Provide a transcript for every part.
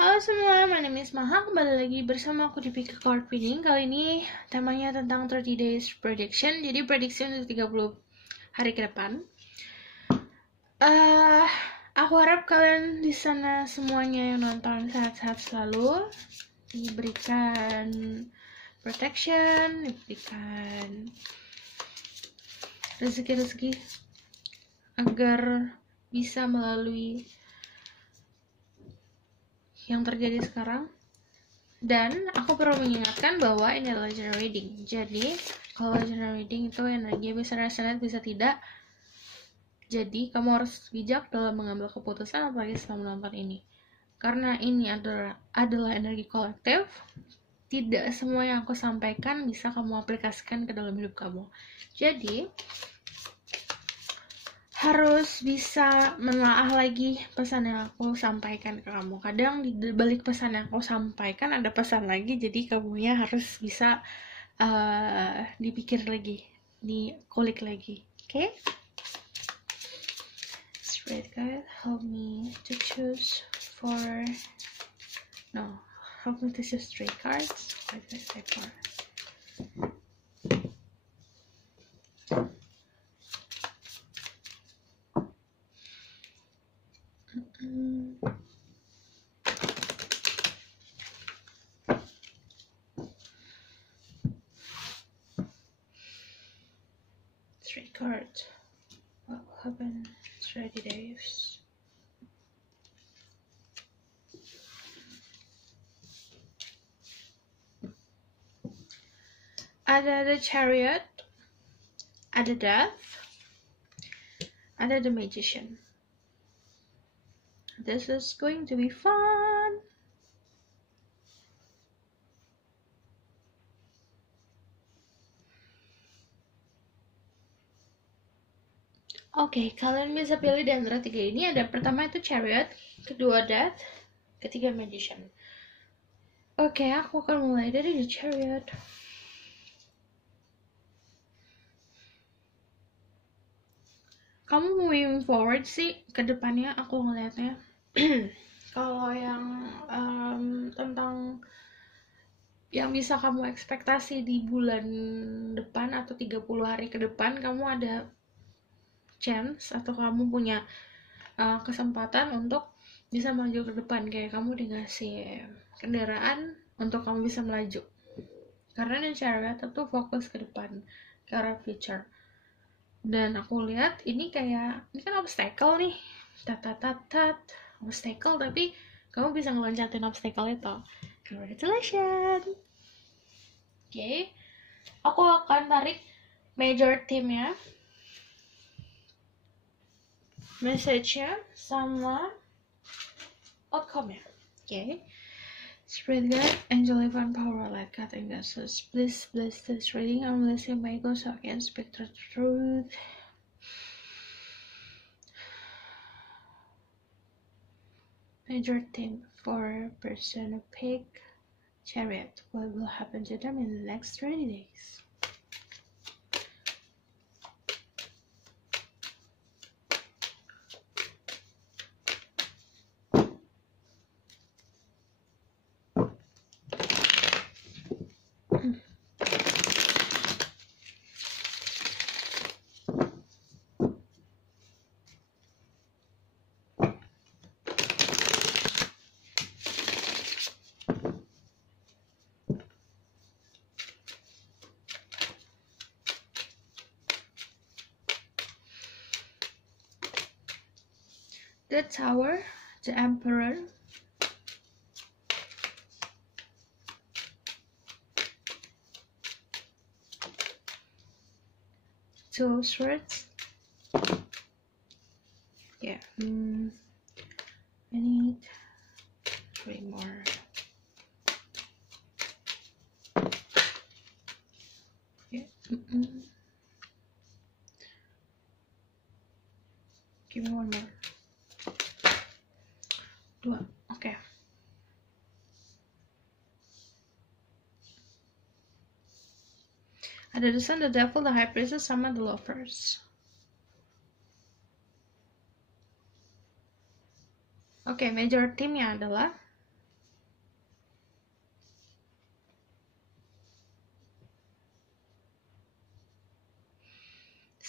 Halo semua, my name is Maha. Kembali lagi bersama aku di Pick a Card Reading. Kali ini temanya tentang 30 days prediction. Jadi prediksi untuk 30 hari ke depan. Aku harap kalian di sana semuanya yang nonton sehat-sehat selalu, diberikan protection, diberikan rezeki-rezeki agar bisa melalui yang terjadi sekarang. Dan aku perlu mengingatkan bahwa ini adalah general reading. Jadi kalau general reading itu energi bisa resonate bisa tidak. Jadi kamu harus bijak dalam mengambil keputusan, apalagi setelah menonton ini. Karena ini adalah energi kolektif. Tidak semua yang aku sampaikan bisa kamu aplikasikan ke dalam hidup kamu. Jadi harus bisa menelaah lagi pesan yang aku sampaikan ke kamu. Kadang di balik pesan yang aku sampaikan ada pesan lagi, jadi kamunya harus bisa dipikir lagi, dikulik lagi. Okay? Spirit guide, help me to choose help me to choose 3 cards. What do I say for? Three cards. What will happen in 30 days? Ada the Chariot, ada Death, ada the Magician. This is going to be fun. Oke, kalian bisa pilih di antara 3 ini. Ada pertama itu Chariot, kedua Death, ketiga Magician. Oke, aku akan mulai dari the Chariot. Kamu moving forward sih ke depannya, aku ngeliatnya. Kalau yang tentang yang bisa kamu ekspektasi di bulan depan atau 30 hari ke depan, kamu ada chance atau kamu punya kesempatan untuk bisa maju ke depan. Kayak kamu dikasih kendaraan untuk kamu bisa melaju, karena di Chariot itu fokus ke depan, ke arah future. Dan aku lihat ini kan obstacle nih, obstacle, tapi kamu bisa ngeloncatin obstacle itu. Congratulations. Oke, aku akan tarik major theme-nya, message-nya, sama outcome-nya. Oke. Spirit guide, angel divine power, light God and goddess, please bless this reading. I'm blessing my ego so I can speak the truth. Major theme for person who pick Chariot. What will happen to them in the next 30 days? The Tower, the Emperor, Two of Swords. Yeah, I need 3 more. Yeah. Give me 1 more. 2. Okay. Ada the Sun, the Devil, the High Priestess, sama the Lovers. Oke, major theme-nya adalah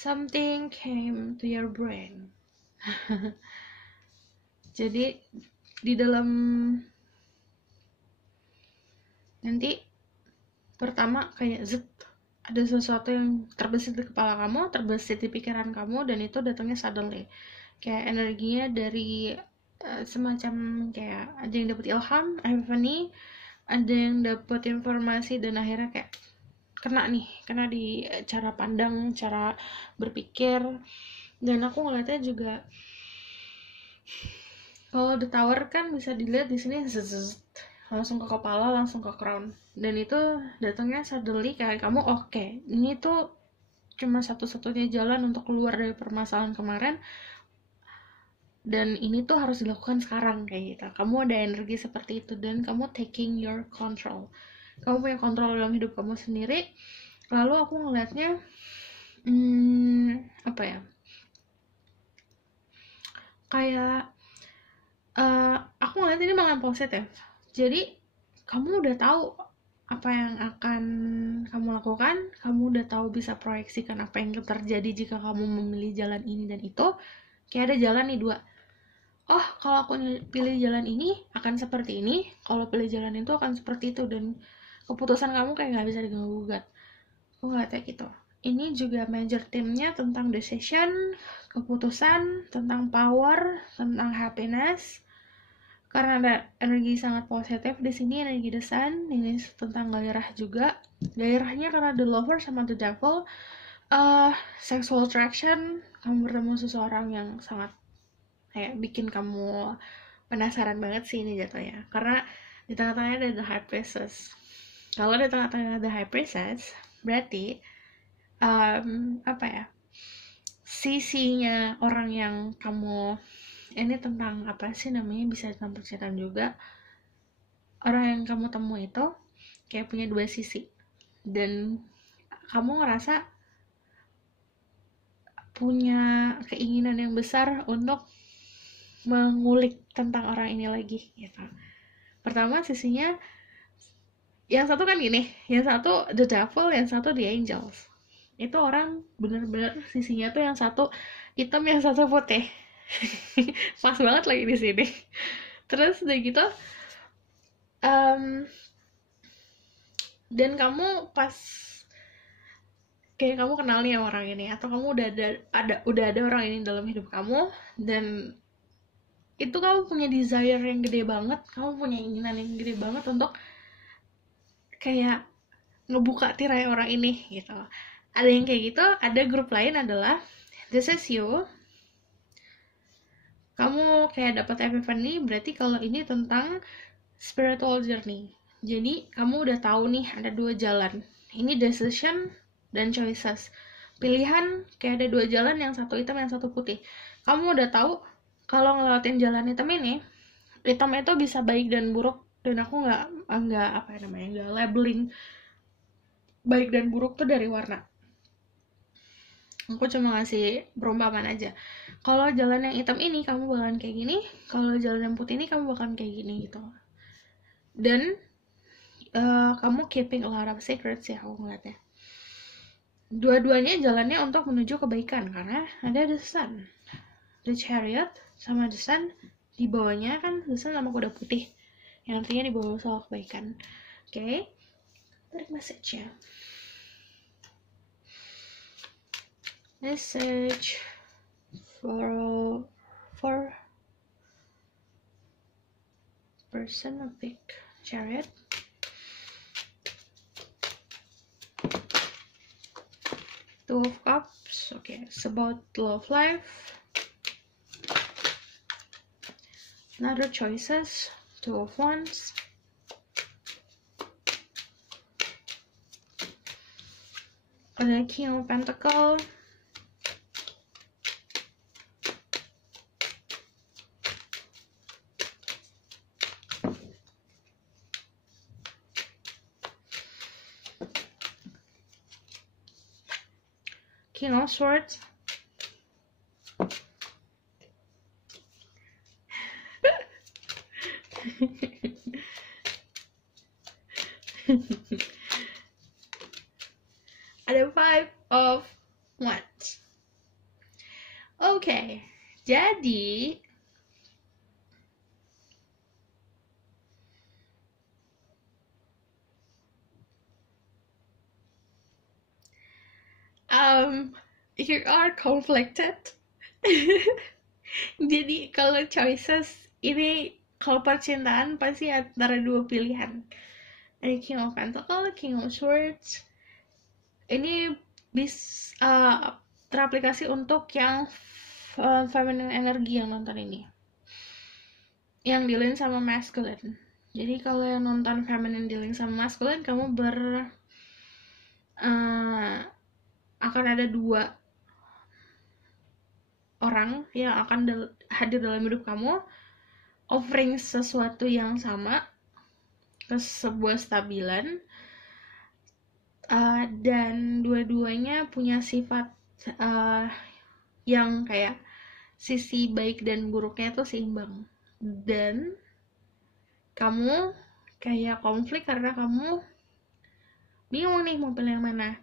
something came to your brain. Jadi di dalam nanti pertama kayak ada sesuatu yang terbesit di kepala kamu, terbesit di pikiran kamu, dan itu datangnya suddenly. Kayak energinya dari semacam kayak ada yang dapat ilham, epiphany, ada yang dapat informasi, dan akhirnya kayak kena di cara pandang, cara berpikir. Dan aku ngeliatnya juga kalau the tower kan bisa dilihat di sini langsung ke kepala, langsung ke crown, dan itu datangnya suddenly kayak kamu oke, ini tuh cuma satu-satunya jalan untuk keluar dari permasalahan kemarin, dan ini tuh harus dilakukan sekarang kayak gitu. Kamu ada energi seperti itu, dan kamu taking your control, kamu punya kontrol dalam hidup kamu sendiri. Lalu aku ngeliatnya apa ya, kayak aku ngeliat ini malah positif. Jadi kamu udah tahu apa yang akan kamu lakukan, kamu udah tahu bisa proyeksikan apa yang terjadi jika kamu memilih jalan ini dan itu. Kayak ada jalan nih dua, oh kalau aku pilih jalan ini akan seperti ini, kalau pilih jalan itu akan seperti itu, dan keputusan kamu kayak gak bisa diganggu-gugat. Aku ngeliatnya gitu. Ini juga major theme-nya tentang decision, keputusan, tentang power, tentang happiness. Karena ada energi sangat positif di sini, energi The Sun. Ini tentang gairah juga. Gairahnya karena the lover sama the devil. Sexual attraction, kamu bertemu seseorang yang sangat kayak bikin kamu penasaran banget sih ini jatuhnya. Karena di tengah-tengahnya ada the high priestess. Kalau di tengah-tengah ada high priestess, berarti apa ya, sisinya orang yang kamu, ini tentang apa sih namanya, bisa tentang percintaan juga. Orang yang kamu temui itu kayak punya dua sisi, dan kamu ngerasa punya keinginan yang besar untuk mengulik tentang orang ini lagi gitu. Pertama sisinya, yang satu kan gini, yang satu the devil, yang satu the angels. Itu orang bener-bener sisinya tuh yang satu hitam, yang satu putih. Pas banget lagi di sini. Terus udah gitu, dan kamu pas kayak kamu kenal nih orang ini, atau kamu udah ada orang ini dalam hidup kamu, dan itu kamu punya desire yang gede banget, kamu punya keinginan yang gede banget untuk kayak ngebuka tirai orang ini gitu. Ada yang kayak gitu. Ada grup lain adalah this is you, kamu kayak dapat epiphany, berarti kalau ini tentang spiritual journey. Jadi kamu udah tahu nih ada dua jalan, ini decision dan choices, pilihan. Kayak ada dua jalan, yang satu hitam, yang satu putih. Kamu udah tahu kalau ngelewatin jalan hitam ini, hitam itu bisa baik dan buruk, dan aku nggak apa namanya, nggak labeling baik dan buruk tuh dari warna. Aku cuma ngasih perumpamaan aja. Kalau jalan yang hitam ini kamu bakalan kayak gini, kalau jalan yang putih ini kamu bakalan kayak gini gitu. Dan kamu keeping a lot of secrets ya, aku ngeliatnya. Dua-duanya jalannya untuk menuju kebaikan, karena ada the sun, the chariot sama the sun. Di bawahnya kan the sun sama kuda putih, yang artinya di bawah soal kebaikan. Oke, tarik message-nya. Message for person of big chariot. Two of Cups. Okay, it's about love life. Another choices. Two of Wands. Ada King of Pentacles. King of Swords. Ada Five of Wands. Jadi you are conflicted. Jadi kalau choices ini, kalau percintaan pasti antara dua pilihan. Ada King of Pentacles, King of Swords. Ini teraplikasi untuk yang feminine energi yang nonton ini, yang dealing sama masculine. Jadi kalau yang nonton feminine dealing sama masculine, kamu akan ada dua orang yang akan hadir dalam hidup kamu, offering sesuatu yang sama ke sebuah stabilan, dan dua-duanya punya sifat yang kayak sisi baik dan buruknya itu seimbang. Dan kamu kayak konflik karena kamu bingung nih mau pilih yang mana.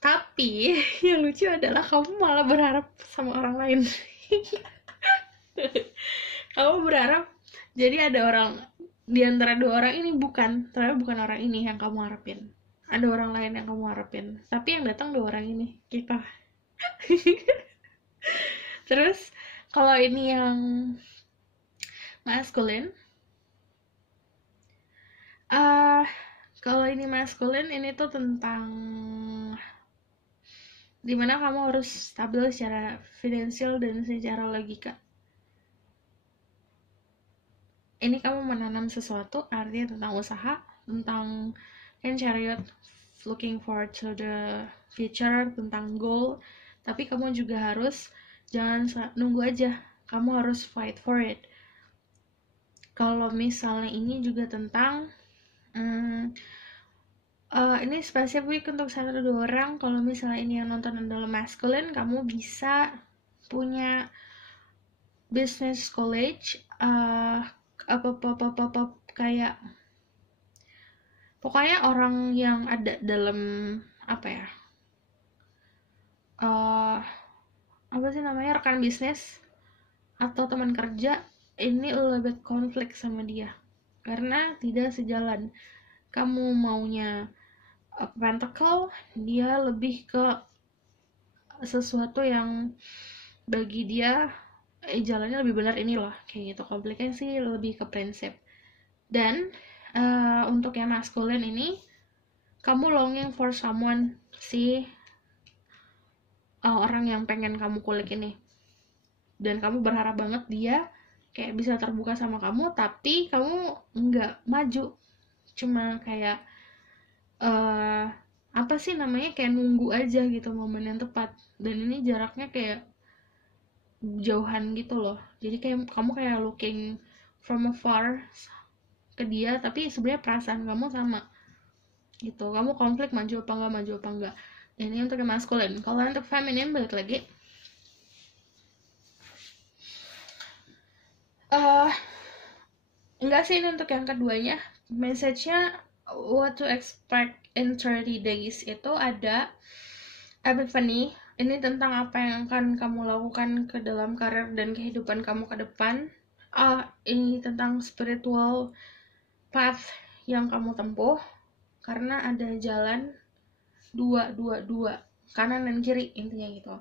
Tapi yang lucu adalah kamu malah berharap sama orang lain. Kamu berharap jadi ada orang di antara dua orang ini, ternyata bukan orang ini yang kamu harapin. Ada orang lain yang kamu harapin, tapi yang datang dua orang ini gitu. Terus kalau ini yang masculine, ini tuh tentang dimana kamu harus stabil secara finansial dan secara logika. Ini kamu menanam sesuatu, artinya tentang usaha, tentang Chariot, looking forward to the future, tentang goal. Tapi kamu juga harus jangan nunggu aja, kamu harus fight for it. Kalau misalnya ini juga tentang ini spesifik untuk satu dua orang. Kalau misalnya ini yang nonton adalah masculine, kamu bisa punya business college, kayak pokoknya orang yang ada dalam rekan bisnis atau teman kerja, ini lebih konflik sama dia karena tidak sejalan. Kamu maunya Pentacle, dia lebih ke sesuatu yang bagi dia jalannya lebih benar ini loh, kayak gitu. Konfliknya sih lebih ke prinsip. Dan untuk yang masculine ini, kamu longing for someone, orang yang pengen kamu kulik ini, dan kamu berharap banget dia kayak bisa terbuka sama kamu, tapi kamu nggak maju, cuma kayak kayak nunggu aja gitu momen yang tepat. Dan ini jaraknya kayak jauhan gitu loh, jadi kayak kamu kayak looking from afar ke dia, tapi sebenarnya perasaan kamu sama gitu. Kamu konflik maju apa enggak. Dan ini untuk yang masculine. Kalau untuk feminine, balik lagi, enggak sih, ini untuk yang keduanya. Message-nya what to expect in 30 days itu ada epiphany. Ini tentang apa yang akan kamu lakukan ke dalam karir dan kehidupan kamu ke depan. Ini tentang spiritual path yang kamu tempuh, karena ada jalan dua, kanan dan kiri, intinya gitu.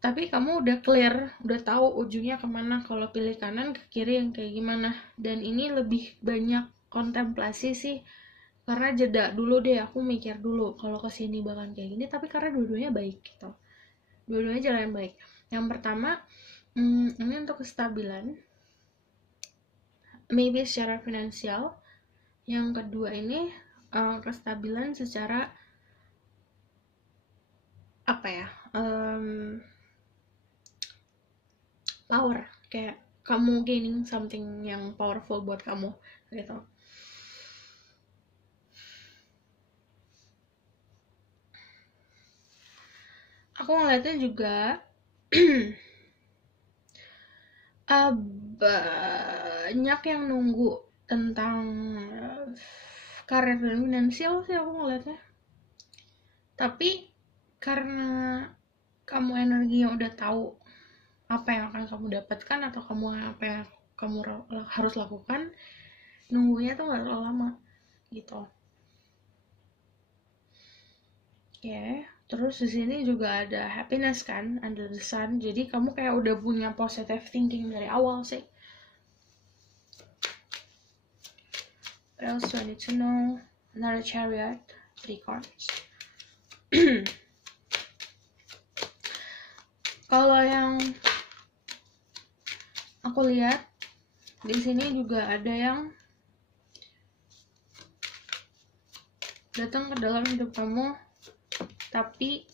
Tapi kamu udah clear, udah tahu ujungnya kemana. Kalau pilih kanan, ke kiri yang kayak gimana. Dan ini lebih banyak kontemplasi sih, karena jeda dulu deh, aku mikir dulu kalau kesini bakal kayak gini. Tapi karena dua-duanya baik gitu, dua-duanya jalan yang baik. Yang pertama, ini untuk kestabilan, maybe secara finansial. Yang kedua ini kestabilan secara power, kayak kamu gaining something yang powerful buat kamu gitu. Aku ngeliatnya juga banyak yang nunggu tentang karir dan finansial sih aku ngeliatnya. Tapi karena kamu energinya udah tahu apa yang akan kamu dapatkan atau apa yang kamu harus lakukan, nunggunya tuh nggak terlalu lama gitu. Terus di sini juga ada happiness kan, under the sun. Jadi kamu kayak udah punya positive thinking dari awal sih. What else do I need to know? Another chariot, 3 cards. Kalau yang aku lihat di sini juga ada yang datang ke dalam hidup kamu tapi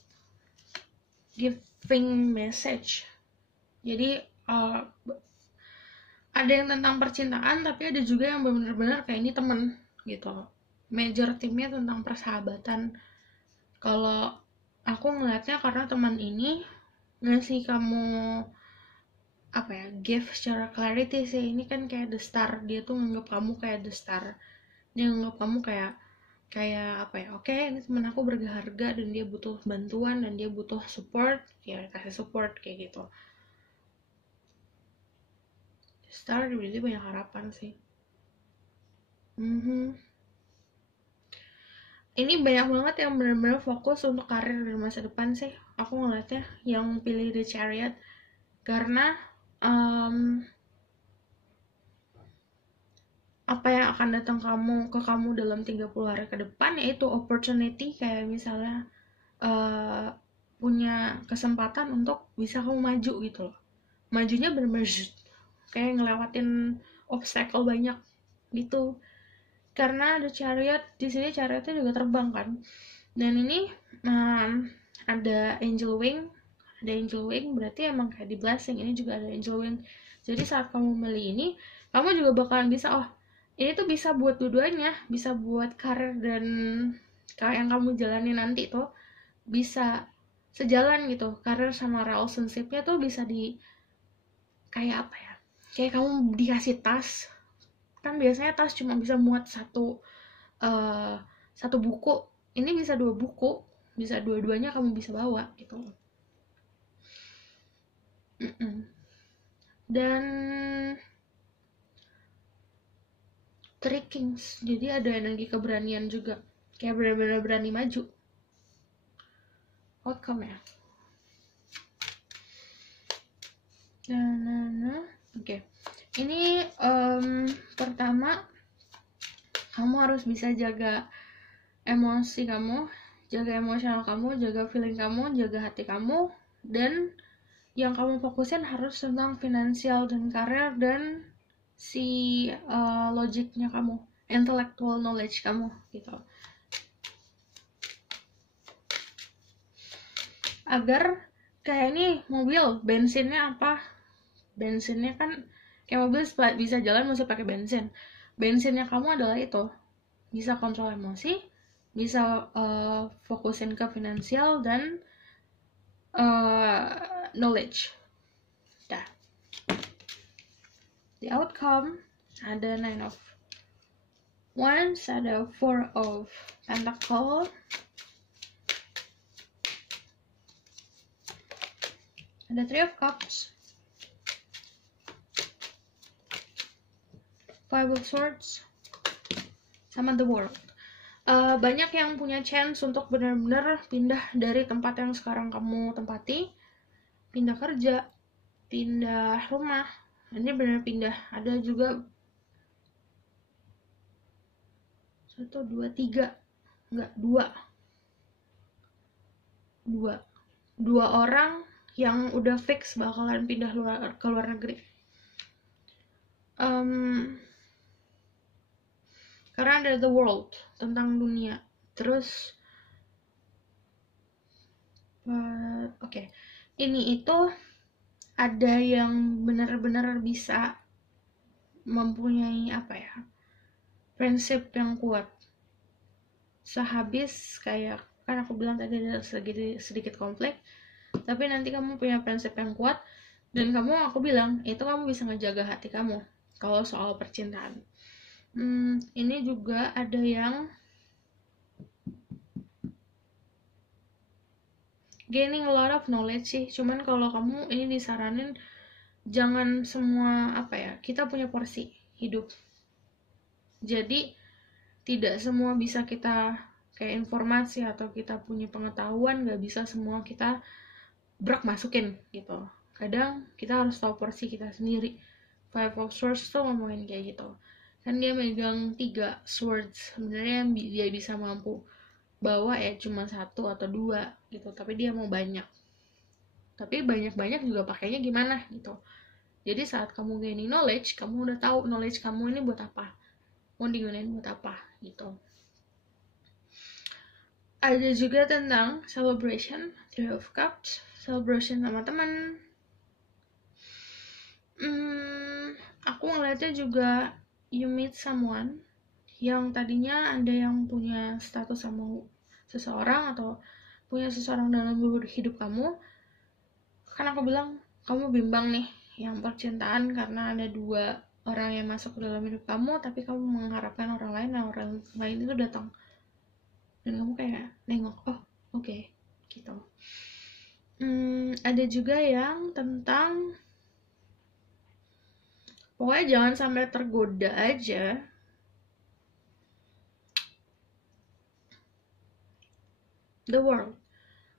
giving message. Jadi ada yang tentang percintaan, tapi ada juga yang benar-benar kayak ini temen gitu. Major timnya tentang persahabatan. Kalau aku ngeliatnya karena teman ini ngasih kamu apa ya, give secara clarity sih. Ini kan kayak the star, dia tuh nganggap kamu kayak the star. Dia nganggap kamu kayak apa ya, oke, ini temen aku berharga dan dia butuh bantuan dan dia butuh support, ya kasih support kayak gitu. Star berarti banyak harapan sih. Ini banyak banget yang benar-benar fokus untuk karir dan masa depan sih. Aku ngeliatnya yang pilih The Chariot karena apa yang akan datang ke kamu dalam 30 hari ke depan yaitu opportunity, kayak misalnya punya kesempatan untuk bisa kamu maju gitu loh. Majunya bener-bener kayak ngelewatin obstacle banyak gitu. Karena ada chariot di sini, chariotnya juga terbang kan. Dan ini ada angel wing. Ada angel wing berarti emang kayak di blessing. Ini juga ada angel wing. Jadi saat kamu beli ini, kamu juga bakalan bisa, oh ini tuh bisa buat dua-duanya, bisa buat karir dan yang kamu jalani nanti tuh bisa sejalan gitu. Karir sama relationship-nya tuh bisa di kayak apa ya, kayak kamu dikasih tas kan, biasanya tas cuma bisa muat satu buku, ini bisa 2 buku, bisa dua-duanya kamu bisa bawa gitu. Dan 3 Kings, jadi ada energi keberanian juga, kayak benar-benar berani maju. Outcome ya. Oke. Ini pertama, kamu harus bisa jaga emosi kamu, jaga emosional kamu, jaga feeling kamu, jaga hati kamu, dan yang kamu fokusin harus tentang finansial dan karir dan si logiknya kamu, intellectual knowledge kamu gitu. Agar kayak ini mobil, bensinnya apa? Bensinnya kan kayak mobil bisa jalan mesti pakai bensin. Bensinnya kamu adalah itu, bisa kontrol emosi, bisa fokusin ke finansial dan knowledge. Dah. The outcome ada 9 of Wands, ada 4 of Pentacle, ada 3 of Cups, 5 of Swords, sama The World. Banyak yang punya chance untuk benar-benar pindah dari tempat yang sekarang kamu tempati, pindah kerja, pindah rumah. Ini benar pindah. Ada juga 1, 2, 3, enggak, 2 orang yang udah fix bakalan pindah ke luar negeri. Karena ada The World, tentang dunia. Terus oke. Ini itu ada yang benar-benar bisa mempunyai apa ya, prinsip yang kuat. Sehabis kayak kan aku bilang tadi ada sedikit konflik, tapi nanti kamu punya prinsip yang kuat dan aku bilang itu kamu bisa ngejaga hati kamu kalau soal percintaan. Ini juga ada yang gaining a lot of knowledge sih. Cuman kalau kamu ini disaranin jangan semua kita punya porsi hidup. Jadi tidak semua bisa kita kayak informasi atau kita punya pengetahuan, gak bisa semua kita masukin gitu. Kadang kita harus tahu porsi kita sendiri. Five of Swords tuh ngomongin kayak gitu. Kan dia megang 3 swords. Sebenarnya yang dia bisa mampu bawa ya cuma 1 atau 2 gitu. Tapi dia mau banyak. Tapi banyak-banyak juga pakainya gimana gitu. Jadi saat kamu gaining knowledge, kamu udah tahu knowledge kamu ini buat apa. Mau digunain buat apa gitu. Ada juga tentang celebration, Three of Cups, celebration sama teman. Aku ngeliatnya juga you meet someone yang tadinya ada yang punya status sama seseorang atau punya seseorang dalam hidup kamu. Kan aku bilang kamu bimbang nih yang percintaan karena ada 2 orang yang masuk ke dalam hidup kamu, tapi kamu mengharapkan orang lain, dan orang lain itu datang dan kamu kayak nengok, oh oke, gitu. Ada juga yang tentang pokoknya jangan sampai tergoda aja. The world.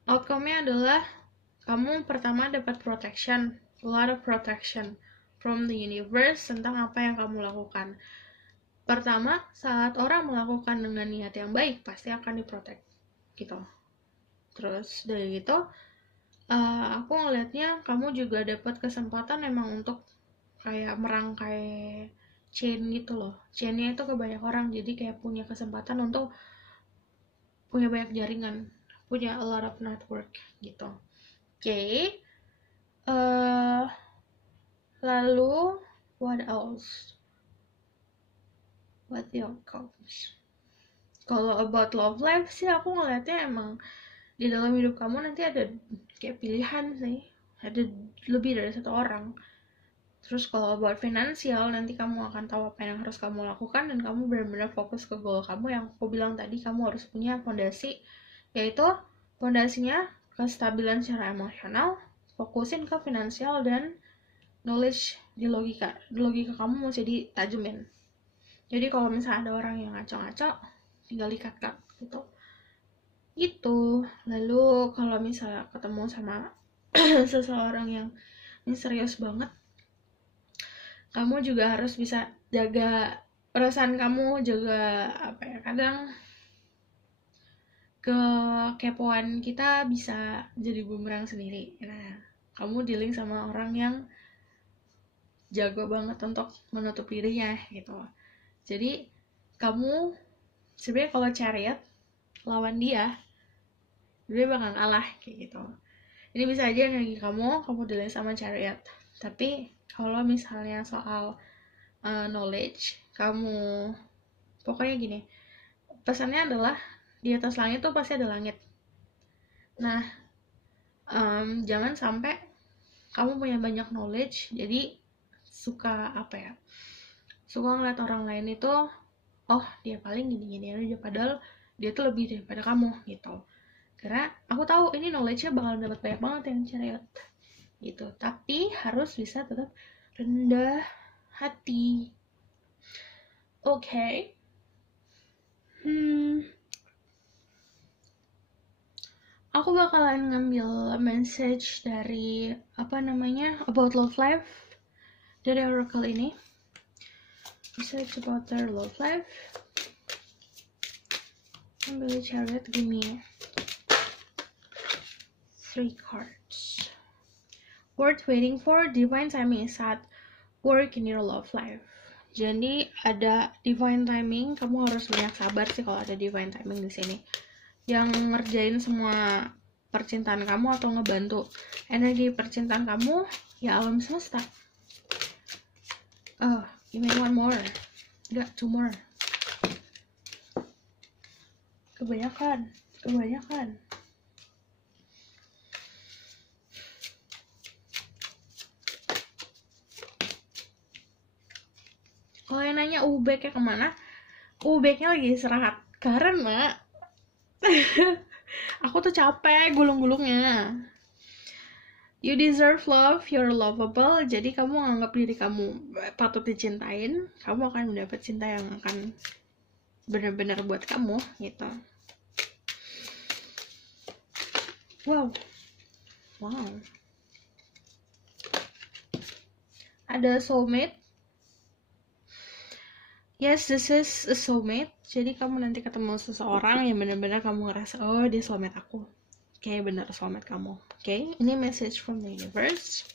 Outcome-nya adalah kamu pertama dapat protection, a lot of protection from the universe tentang apa yang kamu lakukan. Pertama, saat orang melakukan dengan niat yang baik, pasti akan diprotek, gitu. Terus dari itu, aku ngelihatnya kamu juga dapat kesempatan emang untuk kayak merangkai chain gitu loh. Chainnya itu ke banyak orang, jadi kayak punya kesempatan untuk punya banyak jaringan, punya a lot of network gitu. Oke. Lalu what else? What the outcomes? Kalau about love life sih aku ngeliatnya emang di dalam hidup kamu nanti ada kayak pilihan sih, ada lebih dari 1 orang. Terus kalau about finansial, nanti kamu akan tahu apa yang harus kamu lakukan dan kamu benar-benar fokus ke goal kamu yang aku bilang tadi. Kamu harus punya fondasi, yaitu fondasinya kestabilan secara emosional, fokusin ke finansial, dan knowledge di logika kamu mesti ditajemin. Jadi kalau misalnya ada orang yang ngaco-ngaco, tinggal dikat-kat gitu. Itu. Lalu kalau misalnya ketemu sama seseorang yang serius banget, kamu juga harus bisa jaga perasaan kamu, jaga kadang kekepoan kita bisa jadi bumerang sendiri. Nah, kamu dealing sama orang yang jago banget untuk menutup dirinya gitu. Jadi kamu sebenarnya kalau Chariot lawan dia bakal kalah kayak gitu. Ini bisa aja lagi kamu dealing sama Chariot. Tapi kalau misalnya soal knowledge, kamu pokoknya gini, pesannya adalah di atas langit tuh pasti ada langit. Nah, jangan sampai kamu punya banyak knowledge jadi suka ngeliat orang lain itu, oh dia paling gini-gini aja, padahal dia tuh lebih daripada kamu gitu. Karena aku tahu ini knowledge-nya bakalan dapat banyak banget yang Chariot gitu, tapi harus bisa tetap rendah hati. Oke. Aku bakalan ngambil message dari about love life dari oracle ini. Message about their love life. Ambil Chariot, give me 3 cards. Worth waiting for, divine timing is at work in your love life. Jadi ada divine timing, kamu harus banyak sabar sih kalau ada divine timing di sini. Yang ngerjain semua percintaan kamu atau ngebantu energi percintaan kamu ya alam semesta. Give me 1 more. Enggak, 2 more. Kebanyakan. Kalau yang nanya Ubeknya kemana, Ubeknya lagi istirahat karena Aku tuh capek gulung-gulungnya. You deserve love, you're lovable. Jadi kamu anggap diri kamu patut dicintain, kamu akan mendapat cinta yang akan benar-benar buat kamu gitu. Wow. Ada soulmate. Yes, this is a soulmate. Jadi kamu nanti ketemu seseorang yang benar-benar kamu ngerasa, oh dia soulmate aku. Kayak benar soulmate kamu. Oke, ini message from the universe.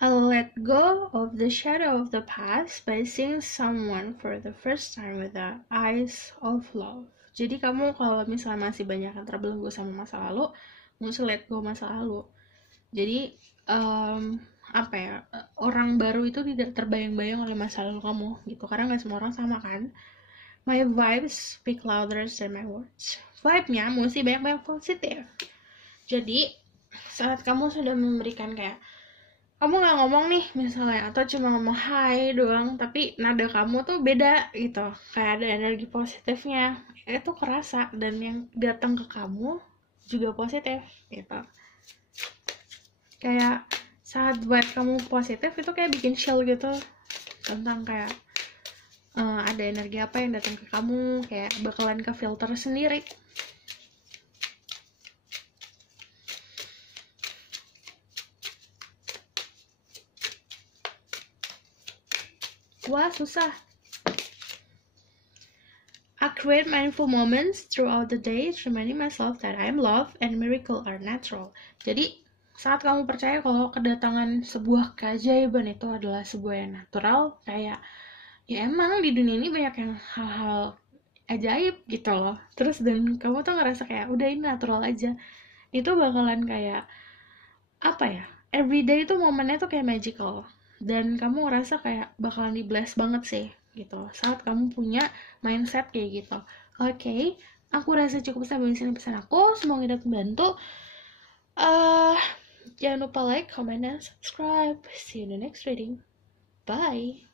I'll let go of the shadow of the past by seeing someone for the first time with the eyes of love. Jadi kamu kalau misalnya masih banyak yang terbelenggu sama masa lalu, mesti let go masa lalu. Jadi apa ya, orang baru itu tidak terbayang-bayang oleh masa lalu kamu gitu, karena nggak semua orang sama kan. My vibes speak louder than my words. Vibe-nya mesti banyak-banyak positif. Jadi saat kamu sudah memberikan kayak, kamu nggak ngomong nih misalnya, atau cuma ngomong hai doang, tapi nada kamu tuh beda gitu, kayak ada energi positifnya, itu kerasa, dan yang datang ke kamu juga positif gitu. Kayak saat vibe kamu positif itu kayak bikin chill gitu, tentang kayak ada energi apa yang datang ke kamu, kayak bakalan ke filter sendiri. Wah, susah. I create mindful moments throughout the day, reminding myself that I am loved and miracles are natural. Jadi, saat kamu percaya kalau kedatangan sebuah keajaiban itu adalah sebuah yang natural, kayak, ya emang di dunia ini banyak yang hal-hal ajaib gitu loh. Terus dan kamu tuh ngerasa kayak, udah ini natural aja. Itu bakalan kayak, apa ya, everyday itu momennya tuh kayak magical. Dan kamu ngerasa kayak bakalan di bless banget sih gitu saat kamu punya mindset kayak gitu. Oke, aku rasa cukup sampai di sini pesan aku, semoga dapat membantu. Jangan lupa like, comment, dan subscribe. See you in the next reading. Bye.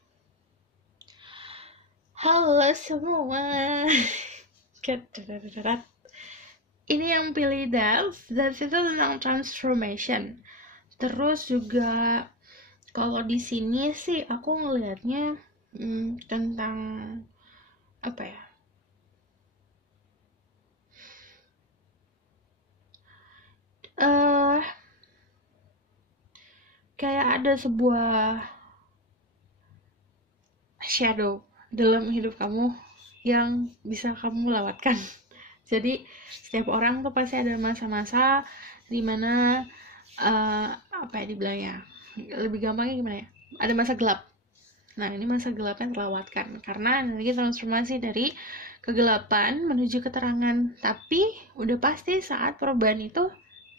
Halo semua. Ini yang pilih Devs itu tentang transformation. Terus juga kalau di sini sih aku ngelihatnya tentang apa ya? Kayak ada sebuah shadow dalam hidup kamu yang bisa kamu lewatkan. Jadi setiap orang tuh pasti ada masa-masa dimana apa ya dibilangnya, lebih gampangnya gimana ya, ada masa gelap. Nah ini masa gelapnya terlewatkan karena energi transformasi dari kegelapan menuju keterangan. Tapi udah pasti saat perubahan itu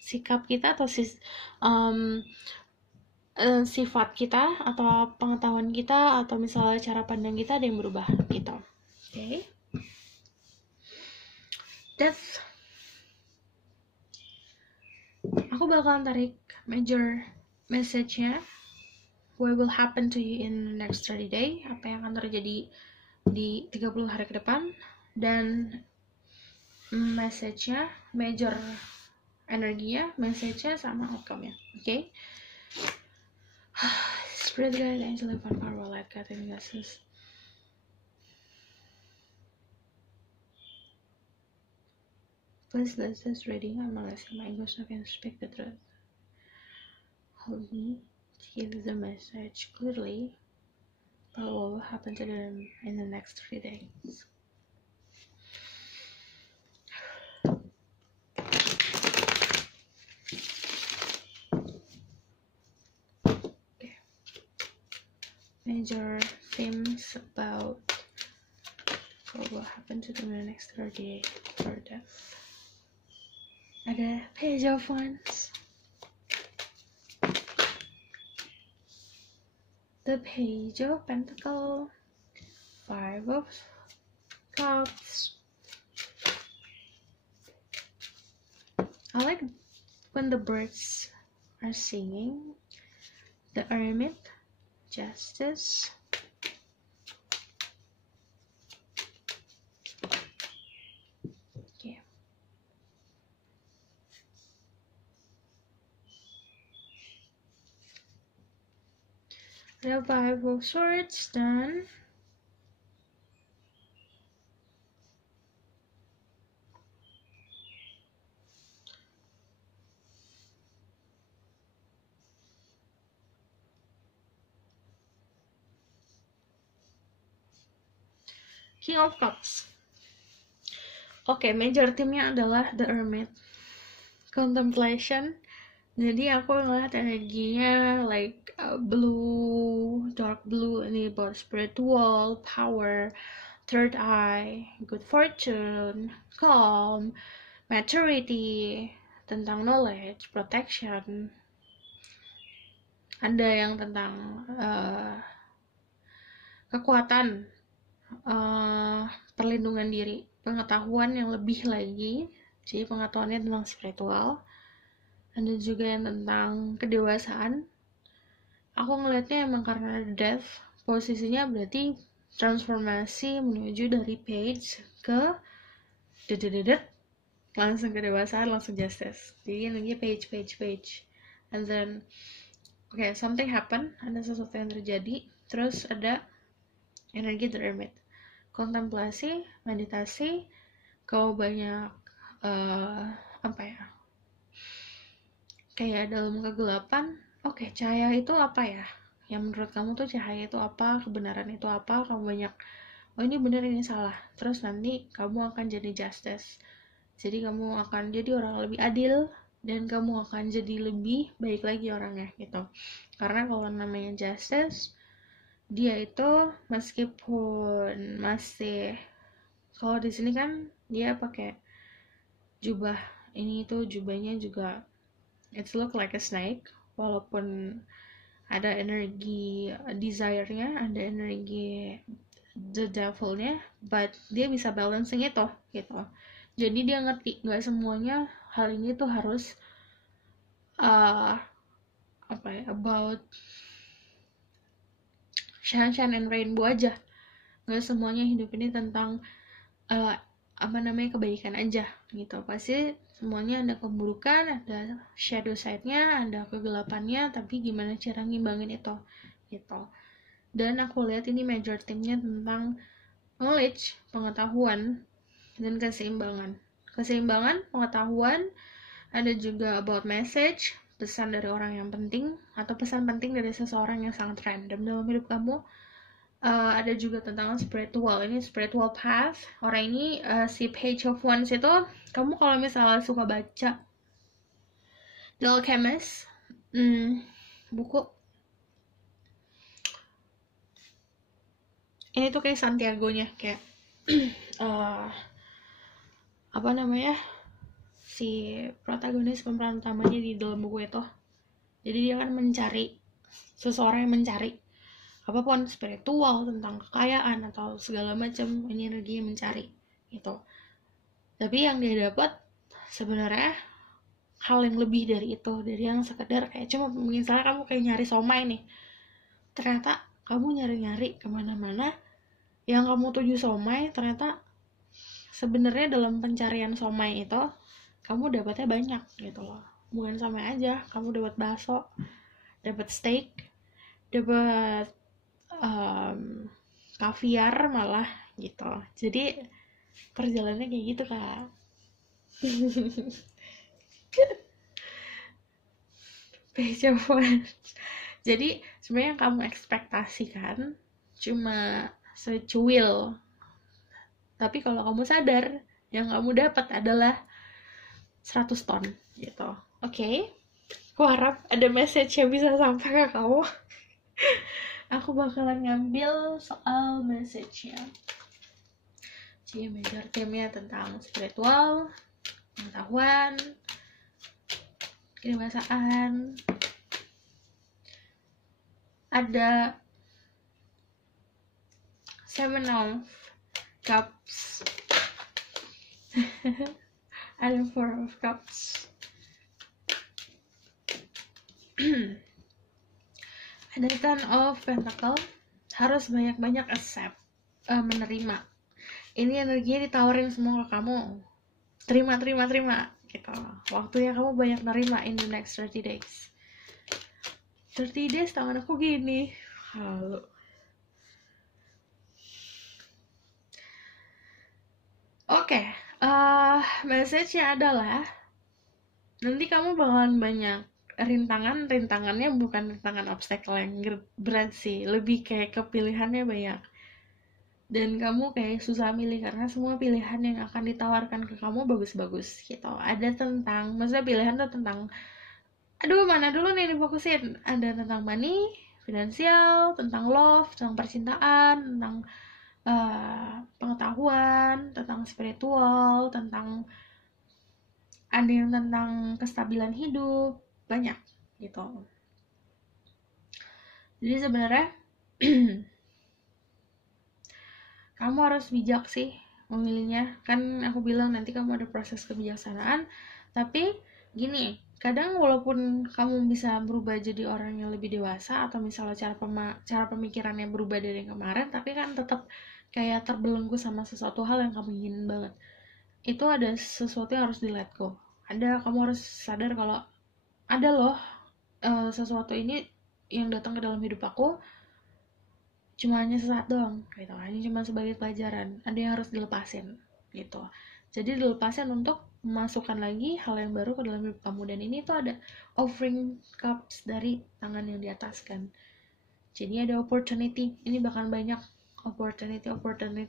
sikap kita atau sifat kita atau pengetahuan kita atau misalnya cara pandang kita ada yang berubah gitu. Oke. That's aku bakalan tarik major message-nya, what will happen to you in the next 30 day, apa yang akan terjadi di 30 hari ke depan, dan message-nya, major energinya, message-nya sama outcome-nya. Oke? Spirit guide, angel, divine power, light, God, and justice. Please bless this reading. I'm Melissa. My English can speak the truth. Help me to give the message clearly about what will happen to them in the next 3 days. Okay. Major themes about what will happen to them in the next 30 days for death. Ada Page of Wands, the Page of Pentacles, 5 of Cups. I like when the birds are singing, the hermit, justice, okay. The Five of Swords, done. King of Cups. Oke, major theme-nya adalah The Hermit. Contemplation. Jadi aku ngeliat energinya like blue, dark blue, ini about spiritual, power, third eye, good fortune, calm, maturity, tentang knowledge, protection. Ada yang tentang kekuatan, perlindungan diri, pengetahuan yang lebih lagi, jadi pengetahuannya tentang spiritual. Ada juga yang tentang kedewasaan. Aku ngelihatnya emang karena death, posisinya berarti transformasi menuju dari page ke langsung kedewasaan, langsung justice. Jadi lagi page, and then okay, something happen, ada sesuatu yang terjadi, terus ada energi The Hermit, kontemplasi, meditasi, kau banyak kayak dalam kegelapan. Oke, cahaya itu apa ya? Yang menurut kamu tuh cahaya itu apa? Kebenaran itu apa? Kamu banyak, oh ini benar, ini salah. Terus nanti kamu akan jadi justice. Jadi kamu akan jadi orang lebih adil, dan kamu akan jadi lebih baik lagi orangnya gitu. Karena kalau namanya justice, dia itu meskipun masih, kalau di sini kan dia pakai jubah, ini itu jubahnya juga it's look like a snake, walaupun ada energi desire-nya, ada energi the devil-nya, but dia bisa balancing itu gitu. Jadi dia ngerti nggak semuanya hal ini tuh harus about sunshine and rainbow aja. Nggak semuanya hidup ini tentang kebaikan aja gitu. Pasti semuanya ada keburukan, ada shadow side-nya, ada kegelapannya, tapi gimana cara ngimbangin itu gitu. Dan aku lihat ini major theme-nya tentang knowledge, pengetahuan, dan keseimbangan, pengetahuan. Ada juga about message, pesan dari orang yang penting, atau pesan penting dari seseorang yang sangat random dalam hidup kamu. Ada juga tentang spiritual, ini spiritual path. Orang ini si Page of Wands itu, kamu kalau misalnya suka baca The Alchemist, buku ini tuh kayak Santiago-nya, kayak si protagonis, pemeran utamanya di dalam buku itu. Jadi dia kan mencari, seseorang yang mencari apapun spiritual, tentang kekayaan atau segala macam, ini energi mencari gitu. Tapi yang dia dapat sebenarnya hal yang lebih dari itu, dari yang sekedar kayak cuma misalnya kamu kayak nyari somai nih, ternyata kamu nyari-nyari kemana-mana, yang kamu tuju somai, ternyata sebenarnya dalam pencarian somai itu kamu dapatnya banyak gitu loh. Bukan somai aja, kamu dapat bakso, dapat steak, dapat kaviar malah gitu. Jadi perjalanannya kayak gitu, Kak. Page of Wands. Jadi sebenarnya yang kamu ekspektasikan cuma secuil, tapi kalau kamu sadar, yang kamu dapat adalah 100 ton gitu. Oke? Aku harap ada message yang bisa sampai ke kamu. Aku bakalan ngambil soal message-nya. Jadi major theme-nya tentang spiritual, pengetahuan, kedewasaan. Ada Seven of Cups. Ada Four of Cups. Ada Ten of Pentacle, harus banyak-banyak accept, menerima. Ini energinya ditawarin semua ke kamu, terima gitu. Waktunya kamu banyak nerima in the next 30 days. 30 days tangan aku gini. Halo. Oke, message-nya adalah nanti kamu bakalan banyak rintangannya bukan rintangan obstacle yang berat sih, lebih kayak kepilihannya banyak. Dan kamu kayak susah milih karena semua pilihan yang akan ditawarkan ke kamu bagus-bagus gitu. Ada tentang, maksudnya pilihan tuh tentang, aduh mana dulu nih difokusin. Ada tentang money, finansial, tentang love, tentang percintaan, tentang pengetahuan, tentang spiritual, tentang ada yang tentang kestabilan hidup, banyak gitu. Jadi sebenarnya kamu harus bijak sih memilihnya. Kan aku bilang nanti kamu ada proses kebijaksanaan, tapi gini, kadang walaupun kamu bisa berubah jadi orang yang lebih dewasa atau misalnya cara pemikirannya berubah dari yang kemarin, tapi kan tetap kayak terbelenggu sama sesuatu hal yang kamu ingin banget. Itu ada sesuatu yang harus di let go. Kamu harus sadar kalau ada loh sesuatu ini yang datang ke dalam hidup aku cuma hanya sesaat doang gitu, hanya cuma sebagai pelajaran. Ada yang harus dilepasin gitu. Jadi dilepasin untuk memasukkan lagi hal yang baru ke dalam hidup kamu. Dan ini tuh ada offering cups dari tangan yang di atas kan. Jadi ada opportunity. Ini bahkan banyak opportunity,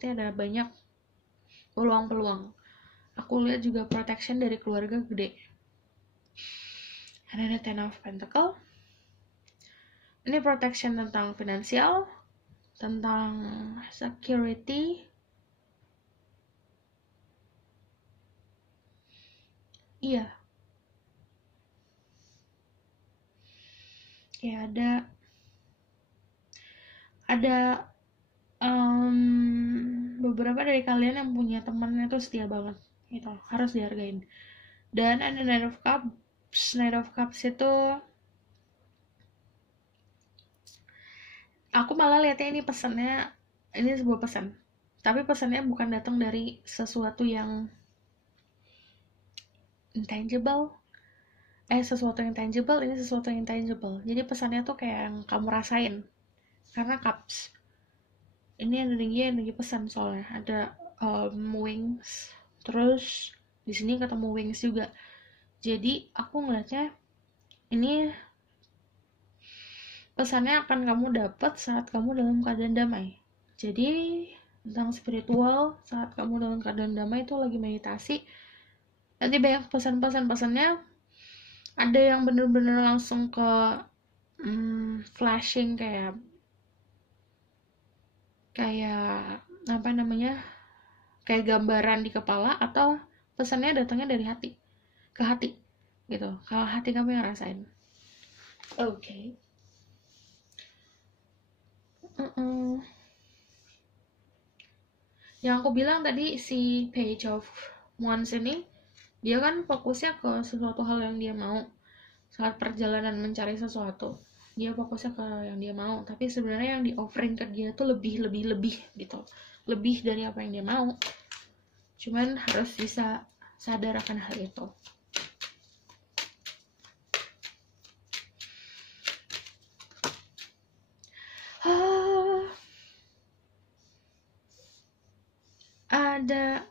ada banyak peluang. Aku lihat juga protection dari keluarga gede. Ada Ten of Pentacle. Ini protection tentang finansial, tentang security. Iya. Ya ada beberapa dari kalian yang punya temannya tuh setia banget gitu, harus dihargain. Dan ada Knight of Cups itu aku malah lihatnya ini sebuah pesan, tapi pesannya bukan datang dari sesuatu yang intangible. Sesuatu yang tangible, ini sesuatu yang intangible. Jadi pesannya tuh kayak yang kamu rasain. Karena cups ini energi pesan, soalnya ada wings, terus di sini ketemu wings juga. Jadi aku ngeliatnya ini pesannya akan kamu dapat saat kamu dalam keadaan damai. Jadi tentang spiritual, saat kamu dalam keadaan damai itu lagi meditasi, nanti banyak pesannya. Ada yang bener-bener langsung ke flashing kayak apa namanya, kayak gambaran di kepala, atau pesannya datangnya dari hati ke hati gitu, kalau hati kamu yang rasain. Oke. Yang aku bilang tadi, si Page of Wands ini, dia kan fokusnya ke sesuatu hal yang dia mau. Saat perjalanan mencari sesuatu, dia fokusnya ke yang dia mau, tapi sebenarnya yang di offering ke dia tuh lebih gitu, lebih dari apa yang dia mau. Cuman harus bisa sadar akan hal itu. Ada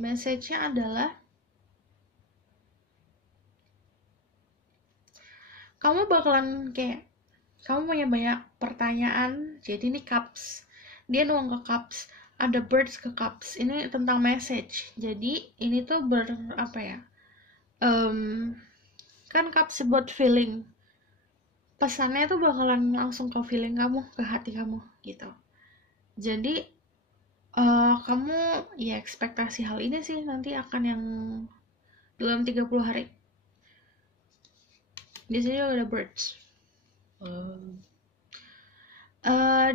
message-nya adalah kamu bakalan kayak kamu punya banyak pertanyaan. Jadi ini cups, dia nuang ke cups, ada birds ke cups. Ini tentang message. Jadi ini tuh kan cups buat feeling, pesannya tuh bakalan langsung ke feeling kamu, ke hati kamu gitu. Jadi kamu ya ekspektasi hal ini sih nanti akan yang dalam 30 hari. Di sini ada birds.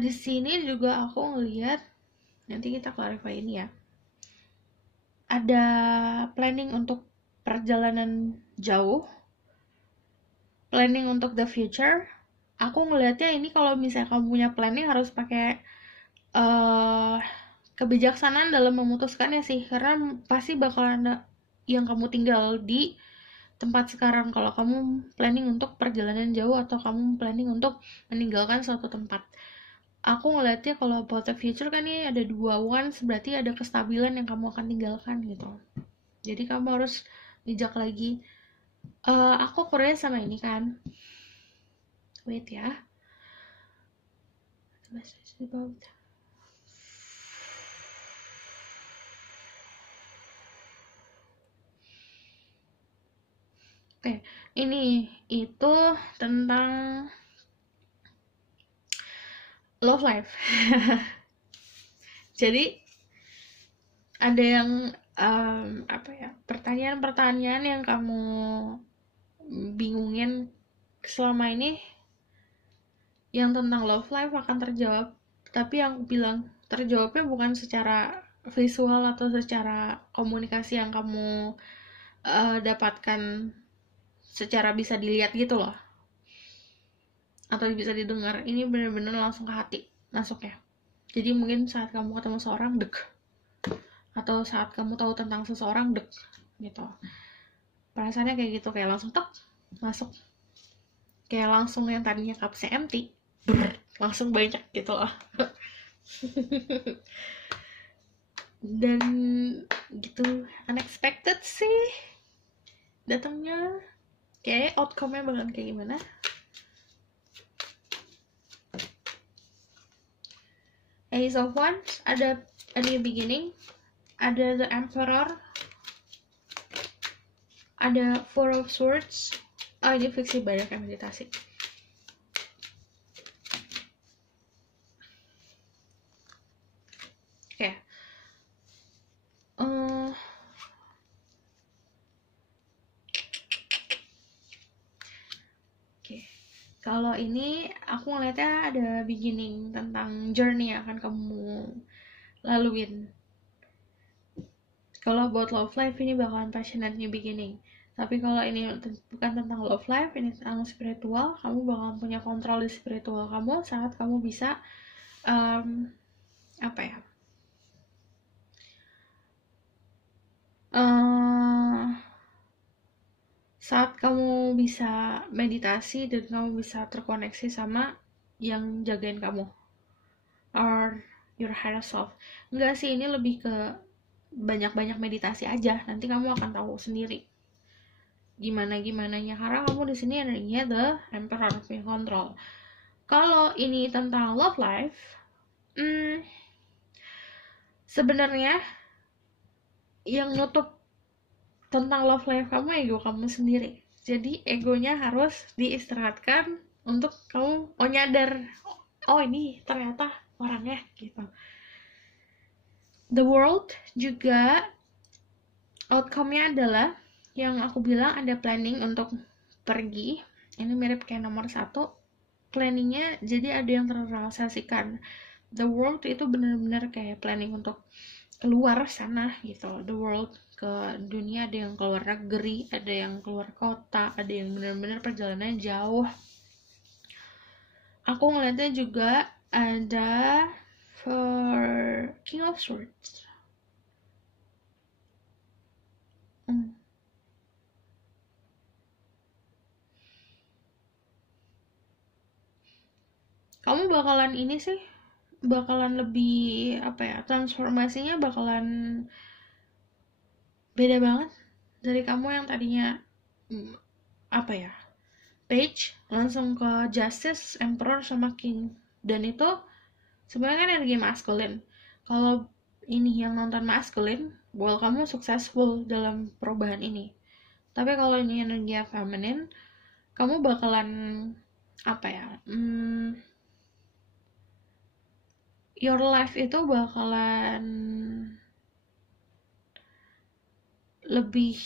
Di sini juga aku ngelihat nanti kita clarify ini ya. Ada planning untuk perjalanan jauh, planning untuk the future. Aku ngelihatnya ini kalau misalnya kamu punya planning harus pakai kebijaksanaan dalam memutuskannya sih, karena pasti bakal ada yang kamu tinggal di tempat sekarang kalau kamu planning untuk perjalanan jauh atau kamu planning untuk meninggalkan suatu tempat. Aku ngeliatnya kalau about the future kan ini ada dua, once berarti ada kestabilan yang kamu akan tinggalkan gitu. Jadi kamu harus bijak lagi. Aku Korea sama ini kan. Wait ya. Oke, ini itu tentang love life. Jadi ada yang pertanyaan-pertanyaan yang kamu bingungin selama ini yang tentang love life akan terjawab, tapi yang aku bilang terjawabnya bukan secara visual atau secara komunikasi yang kamu dapatkan secara bisa dilihat gitu loh atau bisa didengar. Ini bener-bener langsung ke hati masuknya. Jadi mungkin saat kamu ketemu seorang dek, atau saat kamu tahu tentang seseorang dek gitu, perasaannya kayak gitu, kayak langsung tek masuk, kayak langsung yang tadinya cupnya empty langsung banyak gitu loh. Dan gitu unexpected sih datangnya, kayak outcome-nya bakalan kayak gimana. Ace of Wands, ada a new beginning, ada the Emperor, ada Four of Swords. Ini fiksi banyak yang meditasi. Oke. Kalau ini aku ngeliatnya ada beginning, tentang journey yang akan kamu laluin. Kalau buat love life ini bakalan passionate new beginning. Tapi kalau ini bukan tentang love life, ini tentang spiritual, kamu bakalan punya kontrol di spiritual kamu saat kamu bisa saat kamu bisa meditasi dan kamu bisa terkoneksi sama yang jagain kamu, or your higher self. Enggak sih, ini lebih ke banyak-banyak meditasi aja, nanti kamu akan tahu sendiri gimana-gimananya, karena kamu di sini energinya the Emperor, punya kontrol. Kalau ini tentang love life, sebenarnya yang nutup tentang love life kamu ego kamu sendiri. Jadi egonya harus diistirahatkan untuk kamu nyadar, oh ini ternyata orangnya gitu. The world juga outcome-nya adalah yang aku bilang ada planning untuk pergi. Ini mirip kayak nomor 1. Planningnya jadi ada yang terrealisasikan. The world itu benar-benar kayak planning untuk keluar sana gitu. The world ke dunia, ada yang keluar negeri, ada yang keluar kota, ada yang benar-benar perjalanan jauh. Aku ngeliatnya juga ada for King of Swords. Kamu bakalan ini sih, bakalan lebih transformasinya bakalan beda banget dari kamu yang tadinya Page langsung ke Justice, Emperor sama King. Dan itu sebenarnya kan energi maskulin. Kalau ini yang nonton maskulin, well kamu successful dalam perubahan ini. Tapi kalau ini energi feminin, kamu bakalan your life itu bakalan lebih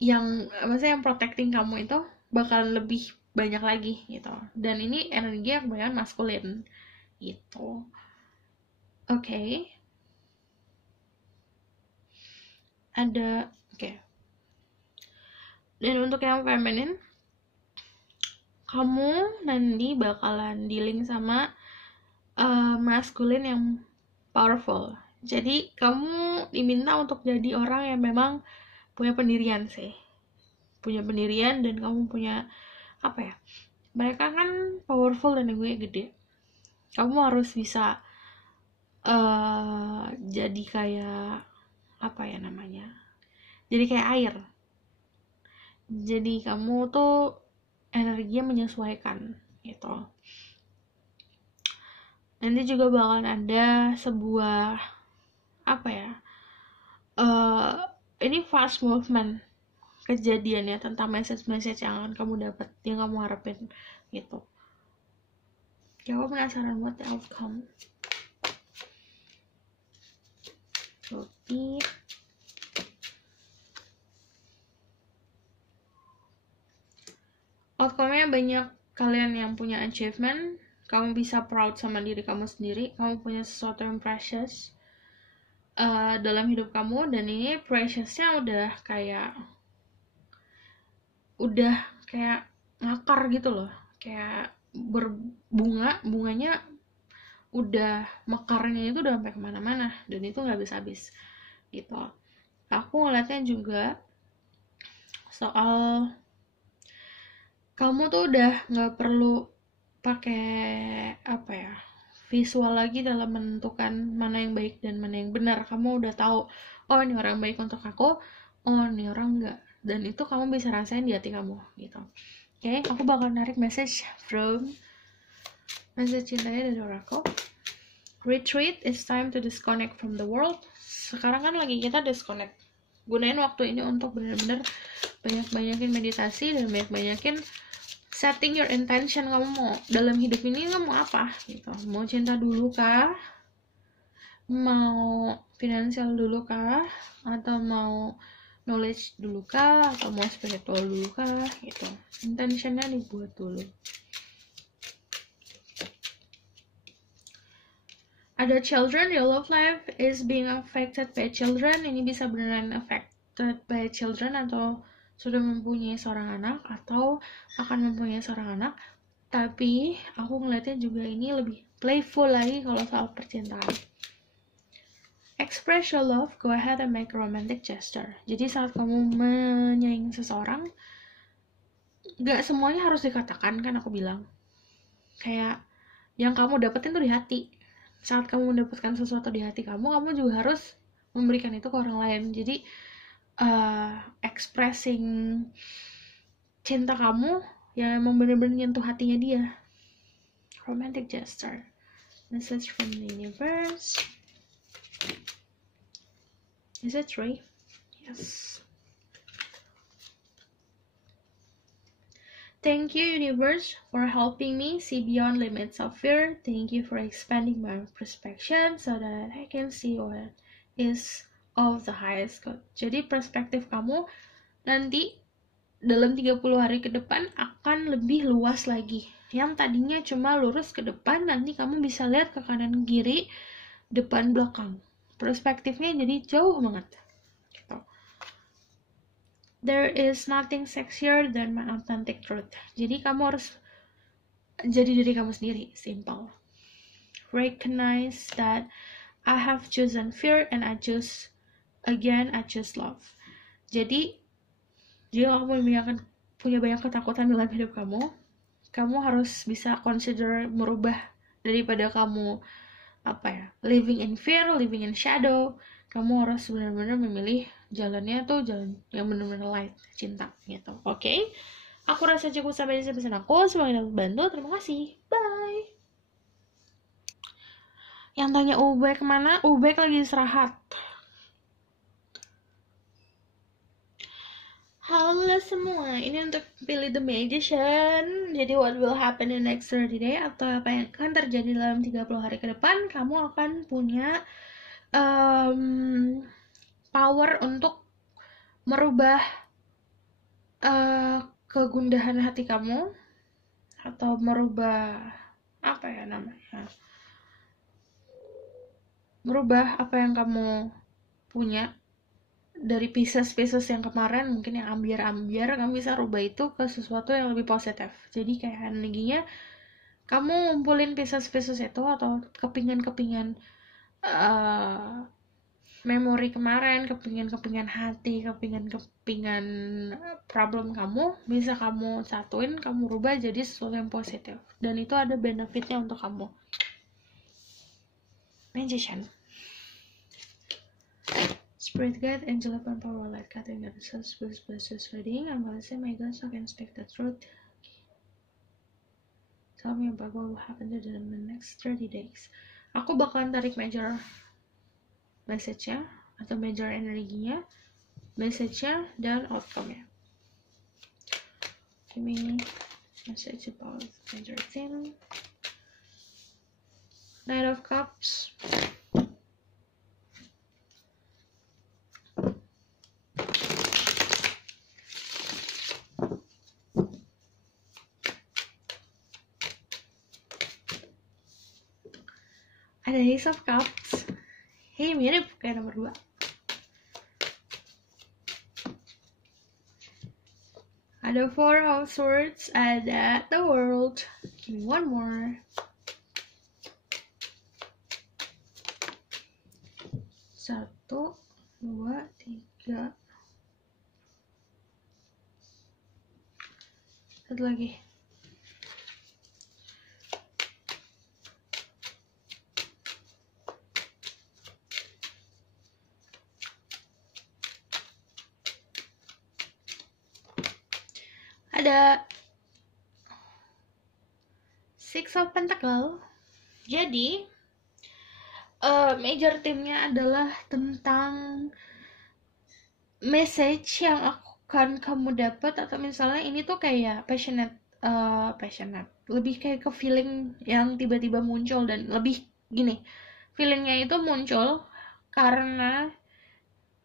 yang protecting kamu itu bakalan lebih banyak lagi gitu. Dan ini energi yang kebanyakan maskulin gitu. Oke. Ada oke. Dan untuk yang feminin, kamu nanti bakalan dealing sama maskulin yang powerful. Jadi kamu diminta untuk jadi orang yang memang punya pendirian sih. Punya pendirian dan kamu punya apa ya? Mereka kan powerful dan gue gede. Kamu harus bisa jadi kayak apa ya namanya? Jadi kayak air. Jadi kamu tuh energinya menyesuaikan gitu. Nanti juga bakalan ada sebuah apa ya? Ini fast movement kejadiannya tentang message-message yang akan kamu dapat, yang kamu harapin gitu. Ya, aku penasaran what the outcome. Jadi outcome-nya banyak kalian yang punya achievement, kamu bisa proud sama diri kamu sendiri, kamu punya sesuatu yang precious dalam hidup kamu, dan ini preciousnya udah kayak ngakar gitu loh, kayak berbunga, bunganya udah mekarnya itu udah sampai kemana-mana dan itu nggak habis-habis gitu. Aku ngeliatnya juga soal kamu tuh udah nggak perlu pakai apa ya visual lagi dalam menentukan mana yang baik dan mana yang benar. Kamu udah tahu, oh ini orang baik untuk aku, oh ini orang enggak, dan itu kamu bisa rasain di hati kamu gitu. Oke, aku bakal narik message cintanya dari Oracle. Retreat, it's time to disconnect from the world. Sekarang kan lagi kita disconnect. Gunain waktu ini untuk benar-benar banyak-banyakin meditasi dan banyak-banyakin setting your intention. Kamu mau dalam hidup ini kamu mau apa gitu? Mau cinta dulu kah? Mau finansial dulu kah? Atau mau knowledge dulu kah? Atau mau spiritual dulu kah? Gitu. Intentionnya dibuat dulu. Ada children, your love life is being affected by children. Ini bisa beneran affected by children atau sudah mempunyai seorang anak atau akan mempunyai seorang anak. Tapi aku ngeliatnya juga ini lebih playful lagi kalau soal percintaan. Express your love, go ahead and make a romantic gesture. Jadi saat kamu menyayangi seseorang, gak semuanya harus dikatakan, kan aku bilang. Kayak yang kamu dapetin tuh di hati. Saat kamu mendapatkan sesuatu di hati kamu juga harus memberikan itu ke orang lain. Jadi expressing cinta kamu yang emang bener-bener nyentuh hatinya dia. Romantic gesture. Message from the universe. Is it true? Yes. Thank you, universe, for helping me see beyond limits of fear. Thank you for expanding my perspective so that I can see what is of the highest good. Jadi perspektif kamu nanti dalam 30 hari ke depan akan lebih luas lagi. Yang tadinya cuma lurus ke depan, nanti kamu bisa lihat ke kanan kiri, depan belakang. Perspektifnya jadi jauh banget. Gitu. There is nothing sexier than my authentic truth. Jadi kamu harus jadi diri kamu sendiri, simple. Recognize that I have chosen fear and I choose love. Jadi jika kamu punya banyak ketakutan dalam hidup kamu harus bisa consider merubah daripada kamu living in fear, living in shadow. Kamu harus benar-benar memilih jalannya tuh jalan yang benar-benar light, cinta gitu. Oke? Aku rasa cukup sampai di sini pesan aku. Semoga dapat bantu. Terima kasih. Bye. Yang tanya Ubek kemana? Ubek lagi istirahat. Halo semua, ini untuk pilih The Magician. Jadi what will happen in the next 30 days, atau apa yang akan terjadi dalam 30 hari ke depan. Kamu akan punya power untuk merubah kegundahan hati kamu atau merubah apa ya namanya, merubah apa yang kamu punya dari pieces-pieces yang kemarin mungkin yang ambiar-ambiar, kamu bisa rubah itu ke sesuatu yang lebih positif. Jadi kayak energinya kamu ngumpulin pieces-pieces itu atau kepingan-kepingan memori kemarin, kepingan-kepingan hati, kepingan-kepingan problem kamu, bisa kamu satuin, kamu rubah jadi sesuatu yang positif. Dan itu ada benefitnya untuk kamu. Magician. Spirit guide, angel of power, light guide, and the source, blessed reading. I'm gonna say my God, so I can speak the truth. Tell me about what will happen to them in the next 30 days. Aku bakalan tarik major message-nya atau major energinya, message-nya dan outcome-nya. Give me message about major theme. Knight of Cups. Ada Ace of Cups. Hey, mirip kayak nomor 2. Ada Four of Swords, ada The World. Give me one more. Satu, 2, 3. Satu lagi. Ada Six of Pentacle. Jadi major theme-nya adalah tentang message yang akan kamu dapat, atau misalnya ini tuh kayak passionate, lebih kayak ke feeling yang tiba-tiba muncul, dan lebih gini, feelingnya itu muncul karena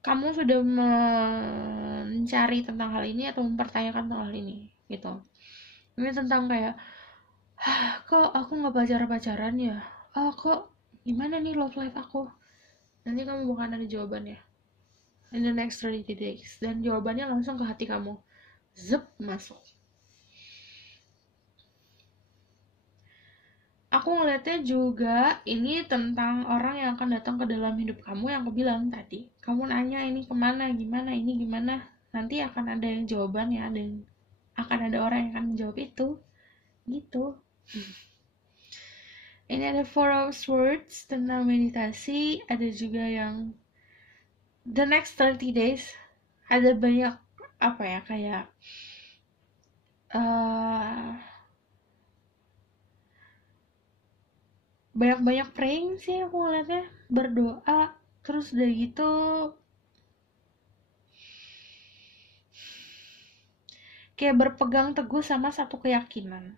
kamu sudah mencari tentang hal ini atau mempertanyakan tentang hal ini gitu. Ini tentang kayak, kok aku nggak pacaran ya, kok gimana nih love life aku. Nanti kamu bukan ada jawabannya in the next 30 days, dan jawabannya langsung ke hati kamu, zep, masuk. Aku ngeliatnya juga ini tentang orang yang akan datang ke dalam hidup kamu, yang aku bilang tadi. Kamu nanya ini kemana, gimana, ini gimana, nanti akan ada yang jawabannya, akan ada orang yang akan menjawab itu gitu. Ini ada Four of Swords tentang meditasi. Ada juga yang the next 30 days, ada banyak apa ya, kayak banyak-banyak praying sih aku ngeliatnya, berdoa. Terus udah gitu kayak berpegang teguh sama satu keyakinan.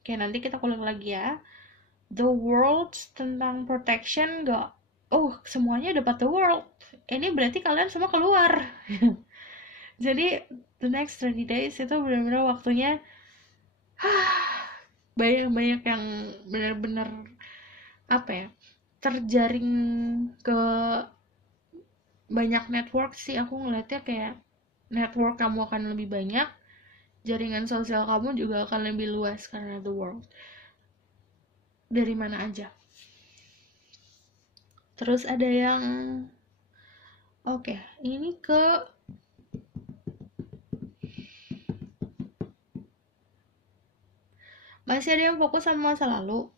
Oke, nanti kita kulik lagi ya. The World tentang protection, gak, semuanya dapat The World, ini berarti kalian semua keluar. Jadi the next 30 days itu benar-benar waktunya banyak-banyak yang benar-benar apa ya, terjaring ke banyak network sih. Aku ngeliatnya kayak network kamu akan lebih banyak, jaringan sosial kamu juga akan lebih luas karena The World, dari mana aja. Terus ada yang ini ke masih ada yang fokus sama masa lalu,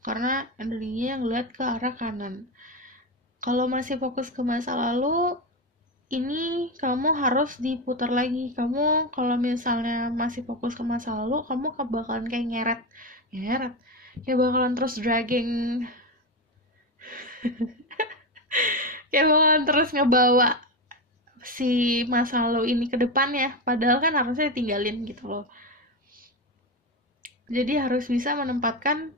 karena energinya yang lihat ke arah kanan. Kalau masih fokus ke masa lalu, ini kamu harus diputar lagi. Kamu kalau misalnya masih fokus ke masa lalu, kamu bakalan kayak nyeret, kayak bakalan terus dragging kayak bakalan terus ngebawa si masa lalu ini ke depannya, padahal kan harusnya ditinggalin gitu loh. Jadi harus bisa menempatkan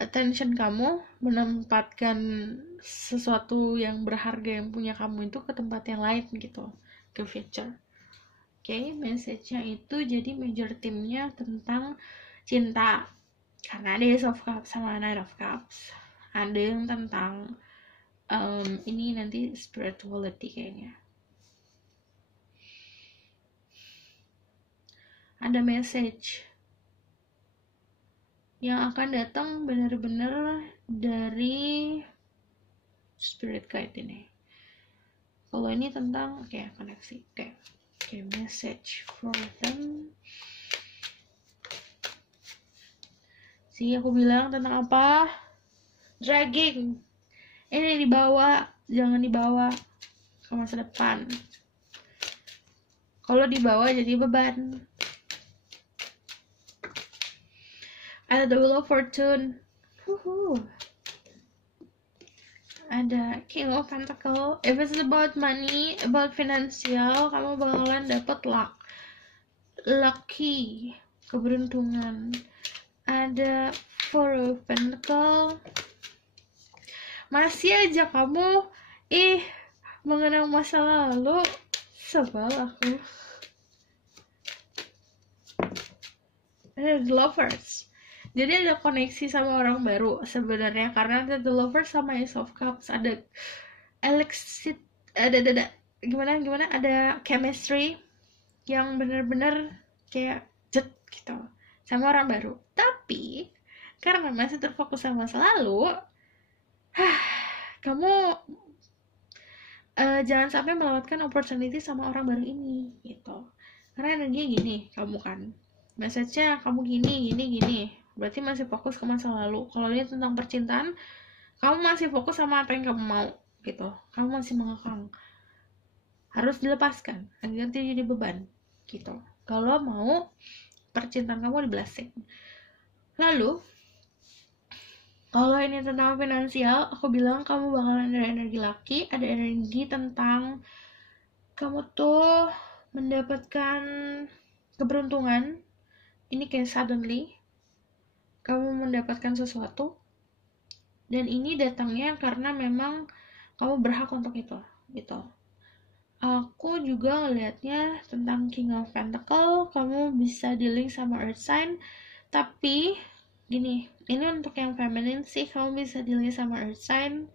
attention kamu, menempatkan sesuatu yang berharga yang punya kamu itu ke tempat yang lain gitu, ke future Oke, message-nya itu jadi major theme-nya tentang cinta. Karena ada Ace of Cups sama Knight of Cups. Ada yang tentang ini nanti spirituality kayaknya. Ada message yang akan datang benar-benar dari spirit guide ini. Kalau ini tentang koneksi. Oke, message for them. Aku bilang tentang apa? Dragging. Ini dibawa, jangan dibawa ke masa depan. Kalau dibawa jadi beban. Ada the Wheel of Fortune. Ada King of Pentacle. If it's about money, about finansial, kamu bakalan dapet lucky, keberuntungan. Ada Four of Pentacle. Masih aja kamu mengenang masa lalu. Sebel aku. Ada The Lovers. Jadi ada koneksi sama orang baru sebenarnya, karena ada The Lovers sama Ace of Cups. Ada elixir, ada gimana ada chemistry yang benar-benar kayak jet gitu sama orang baru. Tapi karena masih terfokus sama masa lalu, kamu jangan sampai melewatkan opportunity sama orang baru ini gitu. Karena energinya gini, kamu kan message-nya kamu gini, berarti masih fokus ke masa lalu. Kalau ini tentang percintaan, kamu masih fokus sama apa yang kamu mau gitu. Kamu masih mengekang, harus dilepaskan agar tidak jadi beban gitu. Kalau mau percintaan kamu di-blessing. Lalu kalau ini tentang finansial, aku bilang kamu bakalan ada energi laki, ada energi tentang kamu tuh mendapatkan keberuntungan. Ini kayak suddenly kamu mendapatkan sesuatu, dan ini datangnya karena memang kamu berhak untuk itu gitu. Aku juga ngelihatnya tentang King of Pentacle, kamu bisa dealing sama Earth sign, tapi gini, ini untuk yang feminine sih, kamu bisa dealing sama Earth sign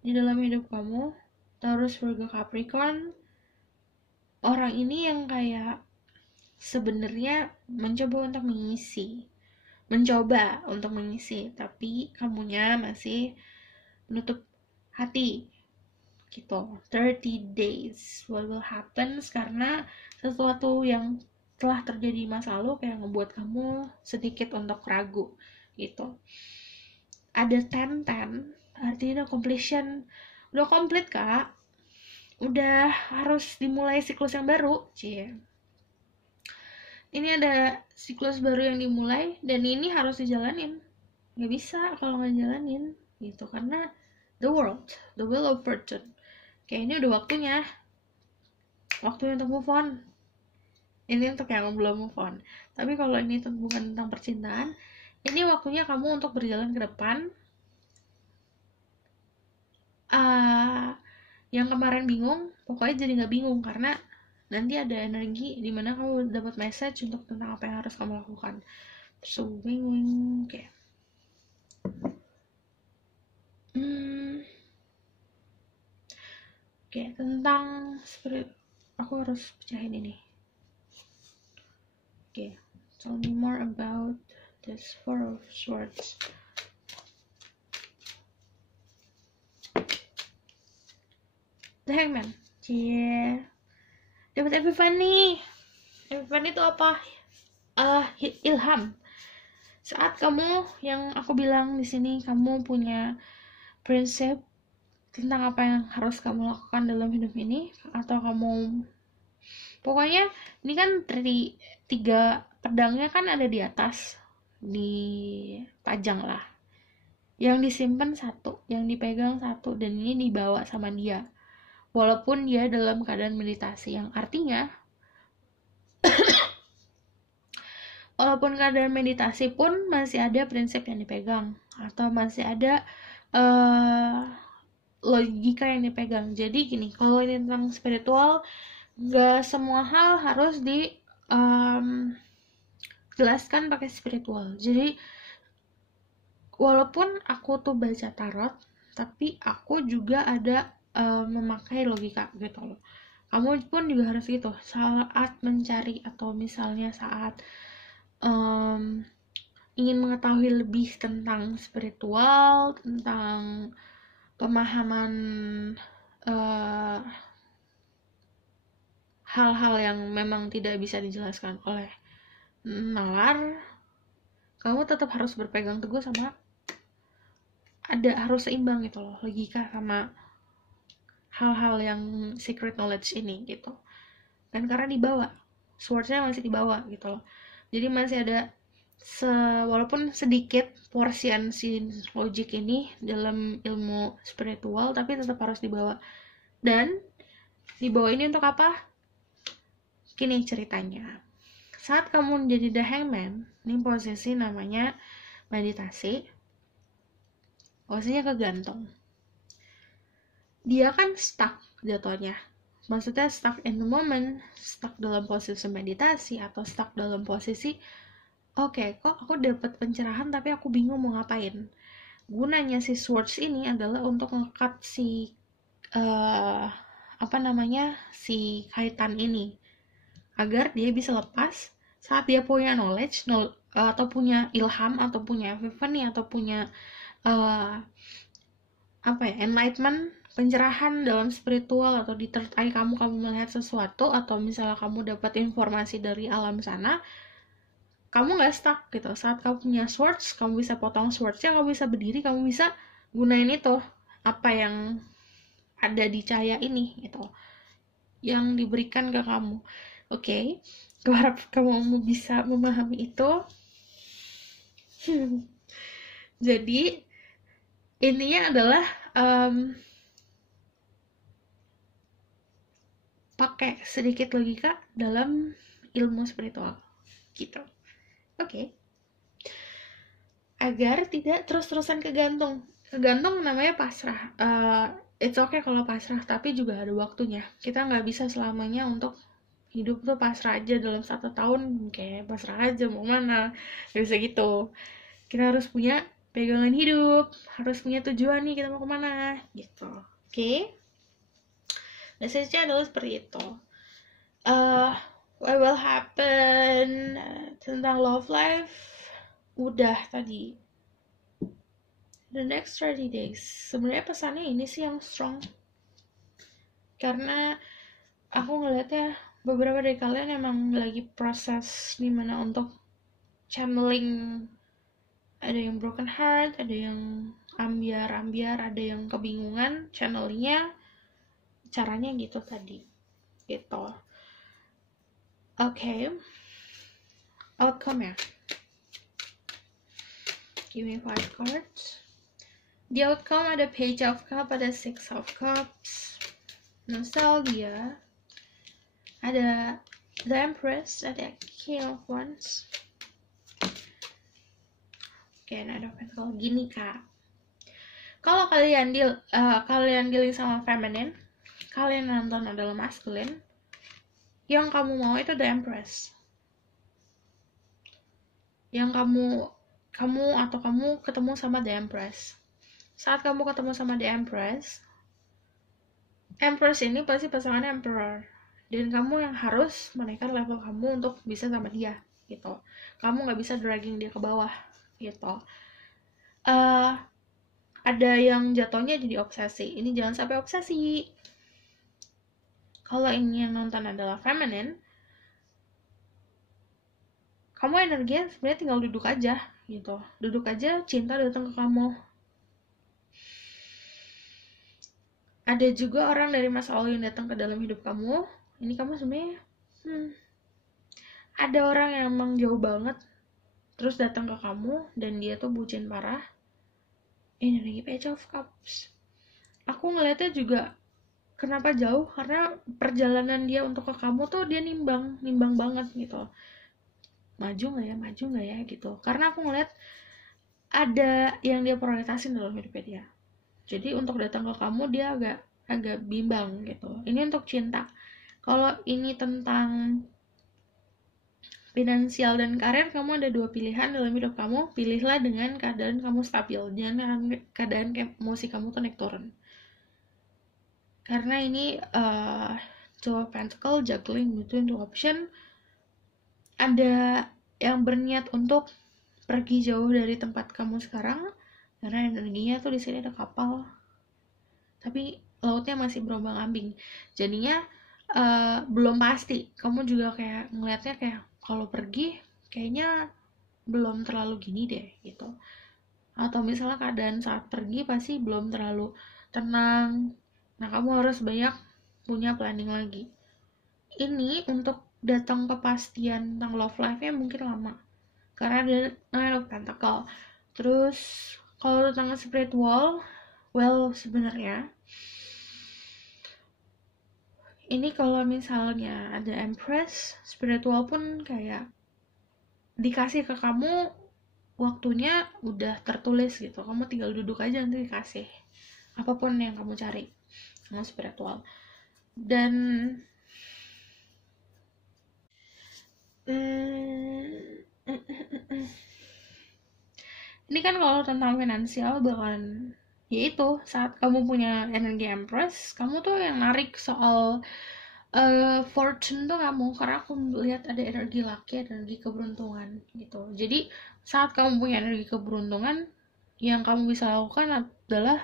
di dalam hidup kamu. Taurus, Virgo, Capricorn. Orang ini yang kayak sebenarnya mencoba untuk mengisi, tapi kamunya masih menutup hati gitu. 30 days what will happen, karena sesuatu yang telah terjadi di masa lalu kayak ngebuat kamu sedikit untuk ragu gitu. Ada 10-10, artinya udah completion, udah komplit kak, udah harus dimulai siklus yang baru. Ini ada siklus baru yang dimulai, dan ini harus dijalanin. Nggak bisa kalau nggak jalanin gitu, karena the wheel of fortune. Kayaknya udah waktunya untuk move on. Ini untuk yang belum move on. Tapi kalau ini bukan tentang percintaan, ini waktunya kamu untuk berjalan ke depan. Yang kemarin bingung, pokoknya jadi nggak bingung, karena nanti ada energi dimana kamu dapat message untuk tentang apa yang harus kamu lakukan. So wing kayak tentang spirit. Aku harus pecahin ini. Tell me more about this Four of Swords. The Hangman. Dapat Epiphany. Epiphany itu apa? Ilham. Saat kamu, yang aku bilang di sini, kamu punya prinsip tentang apa yang harus kamu lakukan dalam hidup ini, atau kamu, pokoknya ini kan dari 3 pedangnya kan ada di atas, dipajang lah. Yang disimpan 1, yang dipegang 1, dan ini dibawa sama dia. Walaupun dia dalam keadaan meditasi, yang artinya walaupun keadaan meditasi pun masih ada prinsip yang dipegang, atau masih ada logika yang dipegang. Jadi gini, kalau ini tentang spiritual, Gak semua hal harus jelaskan pakai spiritual. Jadi walaupun aku tuh baca tarot, tapi aku juga ada memakai logika gitu loh. Kamu pun juga harus gitu saat mencari atau misalnya saat ingin mengetahui lebih tentang spiritual, tentang pemahaman hal-hal yang memang tidak bisa dijelaskan oleh nalar, kamu tetap harus berpegang teguh sama harus seimbang gitu loh, logika sama hal-hal yang secret knowledge ini gitu. Dan karena dibawa, swordsnya masih dibawa gitu loh, jadi masih ada walaupun sedikit porsian si logic ini dalam ilmu spiritual, tapi tetap harus dibawa. Dan dibawa ini untuk apa? Gini ceritanya, saat kamu menjadi the hangman, ini posisi namanya meditasi, posisinya kegantung. Dia kan stuck jatuhnya, maksudnya stuck in the moment, stuck dalam posisi meditasi atau stuck dalam posisi oke, kok aku dapat pencerahan tapi aku bingung mau ngapain. Gunanya si swords ini adalah untuk ngekat si si kaitan ini agar dia bisa lepas saat dia punya knowledge atau punya ilham atau punya epiphany atau punya enlightenment, pencerahan dalam spiritual, atau di third eye kamu melihat sesuatu, atau misalnya kamu dapat informasi dari alam sana, kamu nggak stuck gitu. Saat kamu punya swords, kamu bisa potong swordsnya, kamu bisa berdiri, kamu bisa gunain itu apa yang ada di cahaya ini gitu, yang diberikan ke kamu. Oke, gue harap kamu bisa memahami itu. Jadi intinya adalah pakai sedikit logika dalam ilmu spiritual gitu. Oke. Agar tidak terus-terusan kegantung namanya pasrah. It's okay kalau pasrah, tapi juga ada waktunya. Kita nggak bisa selamanya untuk hidup tuh pasrah aja dalam 1 tahun, kayak pasrah aja mau mana, nggak bisa gitu. Kita harus punya pegangan hidup, harus punya tujuan nih, kita mau kemana gitu. Oke? Message-nya adalah seperti itu. What will happen tentang love life udah tadi. The next 30 days, sebenarnya pesannya ini sih yang strong, karena aku ngeliatnya beberapa dari kalian emang lagi proses dimana untuk channeling. Ada yang broken heart, ada yang ambiar, ada yang kebingungan channelnya, caranya gitu tadi gitu. Oke. Outcome ya, give me 5 cards. Di outcome ada Page of Cups, ada Six of Cups, Nostalgia, ada The Empress, ada King of Wands. Oke, ada Pentacle. Gini kak, kalau kalian dealing sama feminine, kalian nonton adalah masculine, yang kamu mau itu The Empress. Yang kamu ketemu sama The Empress. Saat kamu ketemu sama The Empress ini pasti pasangannya Emperor, dan kamu yang harus menaikkan level kamu untuk bisa sama dia gitu. Kamu nggak bisa dragging dia ke bawah gitu. Ada yang jatuhnya jadi obsesi. Ini jangan sampai obsesi. Kalau ini yang nonton adalah feminine, kamu energinya sebenarnya tinggal duduk aja gitu. Duduk aja, cinta datang ke kamu. Ada juga orang dari masa lalu yang datang ke dalam hidup kamu. Ini kamu sebenarnya ada orang yang emang jauh banget terus datang ke kamu dan dia tuh bucin parah. Ini lagi Page of Cups. Aku ngeliatnya juga kenapa jauh, karena perjalanan dia untuk ke kamu tuh dia nimbang banget gitu. Maju nggak ya gitu. Karena aku ngeliat ada yang dia prioritasin dalam hidupnya dia. Jadi untuk datang ke kamu dia agak bimbang gitu. Ini untuk cinta. Kalau ini tentang finansial dan karir, kamu ada dua pilihan dalam hidup kamu. Pilihlah dengan keadaan kamu stabil, jangan keadaan emosi kamu tuh naik turun. Karena ini Two of Pentacles, juggling between two option. Ada yang berniat untuk pergi jauh dari tempat kamu sekarang, karena energinya tuh di sini ada kapal, tapi lautnya masih berombang-ambing. Jadinya belum pasti. Kamu juga kayak ngelihatnya kayak kalau pergi kayaknya belum terlalu gini deh gitu. Atau misalnya keadaan saat pergi pasti belum terlalu tenang. Nah, kamu harus banyak punya planning lagi. Ini untuk datang kepastian tentang love life-nya mungkin lama. Karena ada Nine of Pentacle. Terus kalau tentang spiritual, well sebenarnya ini kalau misalnya ada Empress, spiritual pun kayak dikasih ke kamu waktunya udah tertulis gitu. Kamu tinggal duduk aja nanti dikasih apapun yang kamu cari sama spiritual. Dan ini kan kalau tentang finansial bakalan yaitu saat kamu punya energi Empress, kamu tuh yang narik soal fortune tuh kamu, karena aku lihat ada energi laki, energi keberuntungan gitu. Jadi saat kamu punya energi keberuntungan, yang kamu bisa lakukan adalah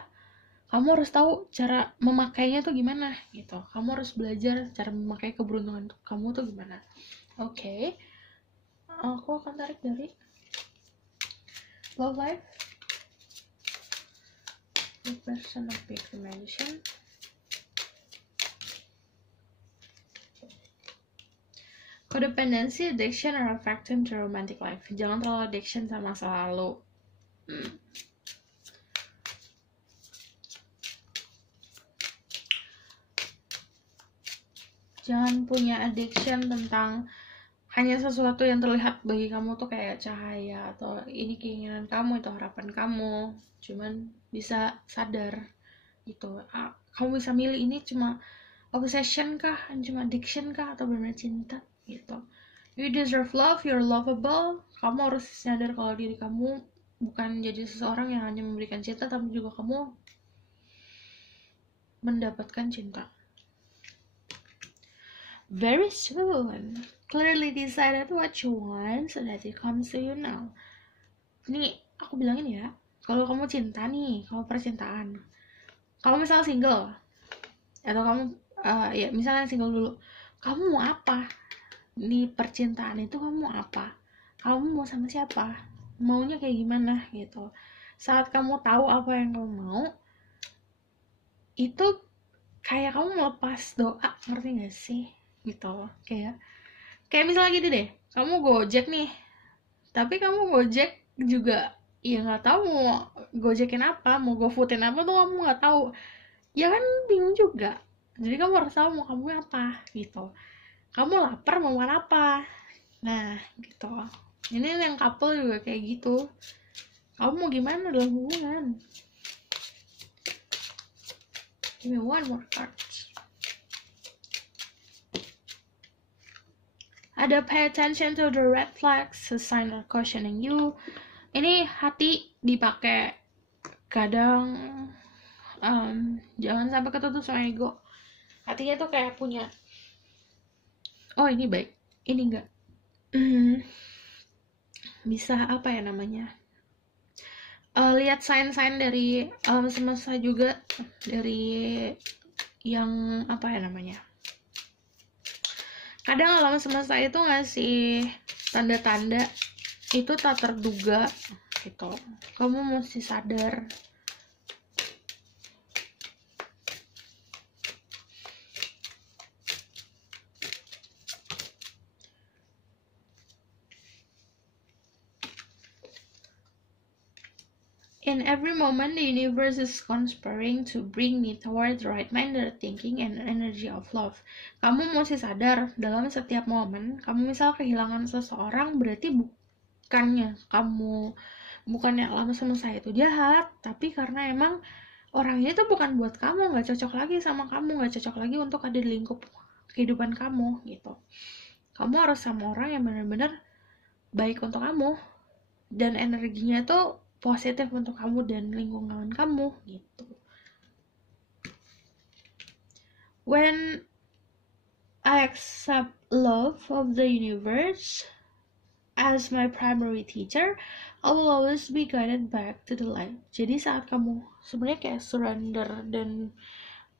kamu harus tahu cara memakainya tuh gimana gitu. Kamu harus belajar cara memakai keberuntungan kamu tuh gimana. Oke. Aku akan tarik dari Love Life, the person of big dimension. Codependency, addiction, or affecting to romantic life. Jangan terlalu addiction sama masa lalu. Jangan punya addiction tentang hanya sesuatu yang terlihat bagi kamu tuh kayak cahaya, atau ini keinginan kamu, itu harapan kamu. Cuman bisa sadar gitu. Kamu bisa milih ini cuma obsession kah, cuma addiction kah, atau benar cinta gitu. You deserve love, you're lovable. Kamu harus sadar kalau diri kamu bukan jadi seseorang yang hanya memberikan cinta, tapi juga kamu mendapatkan cinta. Very soon. Clearly decided what you want so that it comes to you now. Ini aku bilangin ya, kalau kamu cinta nih, kamu percintaan, kamu misal single, atau kamu ya misalnya single dulu, kamu mau apa? Nih percintaan itu kamu mau apa? Kamu mau sama siapa? Maunya kayak gimana gitu. Saat kamu tahu apa yang kamu mau, itu kayak kamu melepas doa, ngerti gak sih? Gitu. Kayak misalnya gitu deh, kamu Gojek nih, tapi kamu Gojek juga ya nggak tahu mau Gojekin apa, mau GoFoodin apa tuh kamu nggak tahu, ya kan bingung juga. Jadi kamu harus tahu mau kamu apa gitu. Kamu lapar mau makan apa, nah gitu. Ini yang couple juga kayak gitu, kamu mau gimana dalam hubungan. Give me one more card. Ada pay attention to the red flags, a sign of cautioning you. Ini hati dipakai kadang, jangan sampai ketutup sama ego. Hatinya tuh kayak punya, oh ini baik, ini enggak. Bisa apa ya namanya, lihat sign-sign dari alam semesta juga, dari yang apa ya namanya, kadang alam semesta itu ngasih tanda-tanda itu tak terduga gitu. Kamu mesti sadar. In every moment, the universe is conspiring to bring me toward the right-minded thinking and energy of love. Kamu mesti sadar, dalam setiap momen, kamu misal kehilangan seseorang, berarti bukannya alam semesta itu jahat, tapi karena emang orangnya itu bukan buat kamu, nggak cocok lagi sama kamu, nggak cocok lagi untuk ada di lingkup kehidupan kamu gitu. Kamu harus sama orang yang benar-benar baik untuk kamu dan energinya tuh positif untuk kamu dan lingkungan kamu gitu. When I accept love of the universe as my primary teacher, I will always be guided back to the light. Jadi saat kamu sebenarnya kayak surrender dan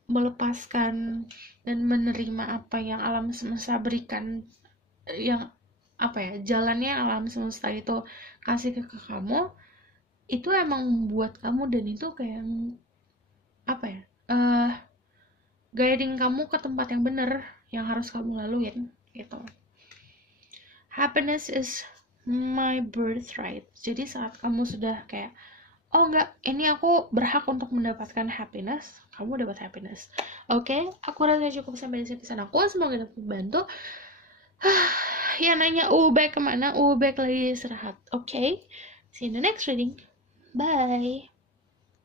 melepaskan dan menerima apa yang alam semesta berikan, yang apa ya, jalannya alam semesta itu kasih ke kamu, itu emang membuat kamu, dan itu kayak apa ya, guiding kamu ke tempat yang benar yang harus kamu laluin gitu. Happiness is my birthright. Jadi saat kamu sudah kayak, oh enggak, ini aku berhak untuk mendapatkan happiness, kamu dapat happiness. Oke, aku rasa cukup sampai di sini aku. Semoga dapat membantu. Ya nanya baik kemana, baik lagi istirahat. Oke, see you in the next reading. Bye.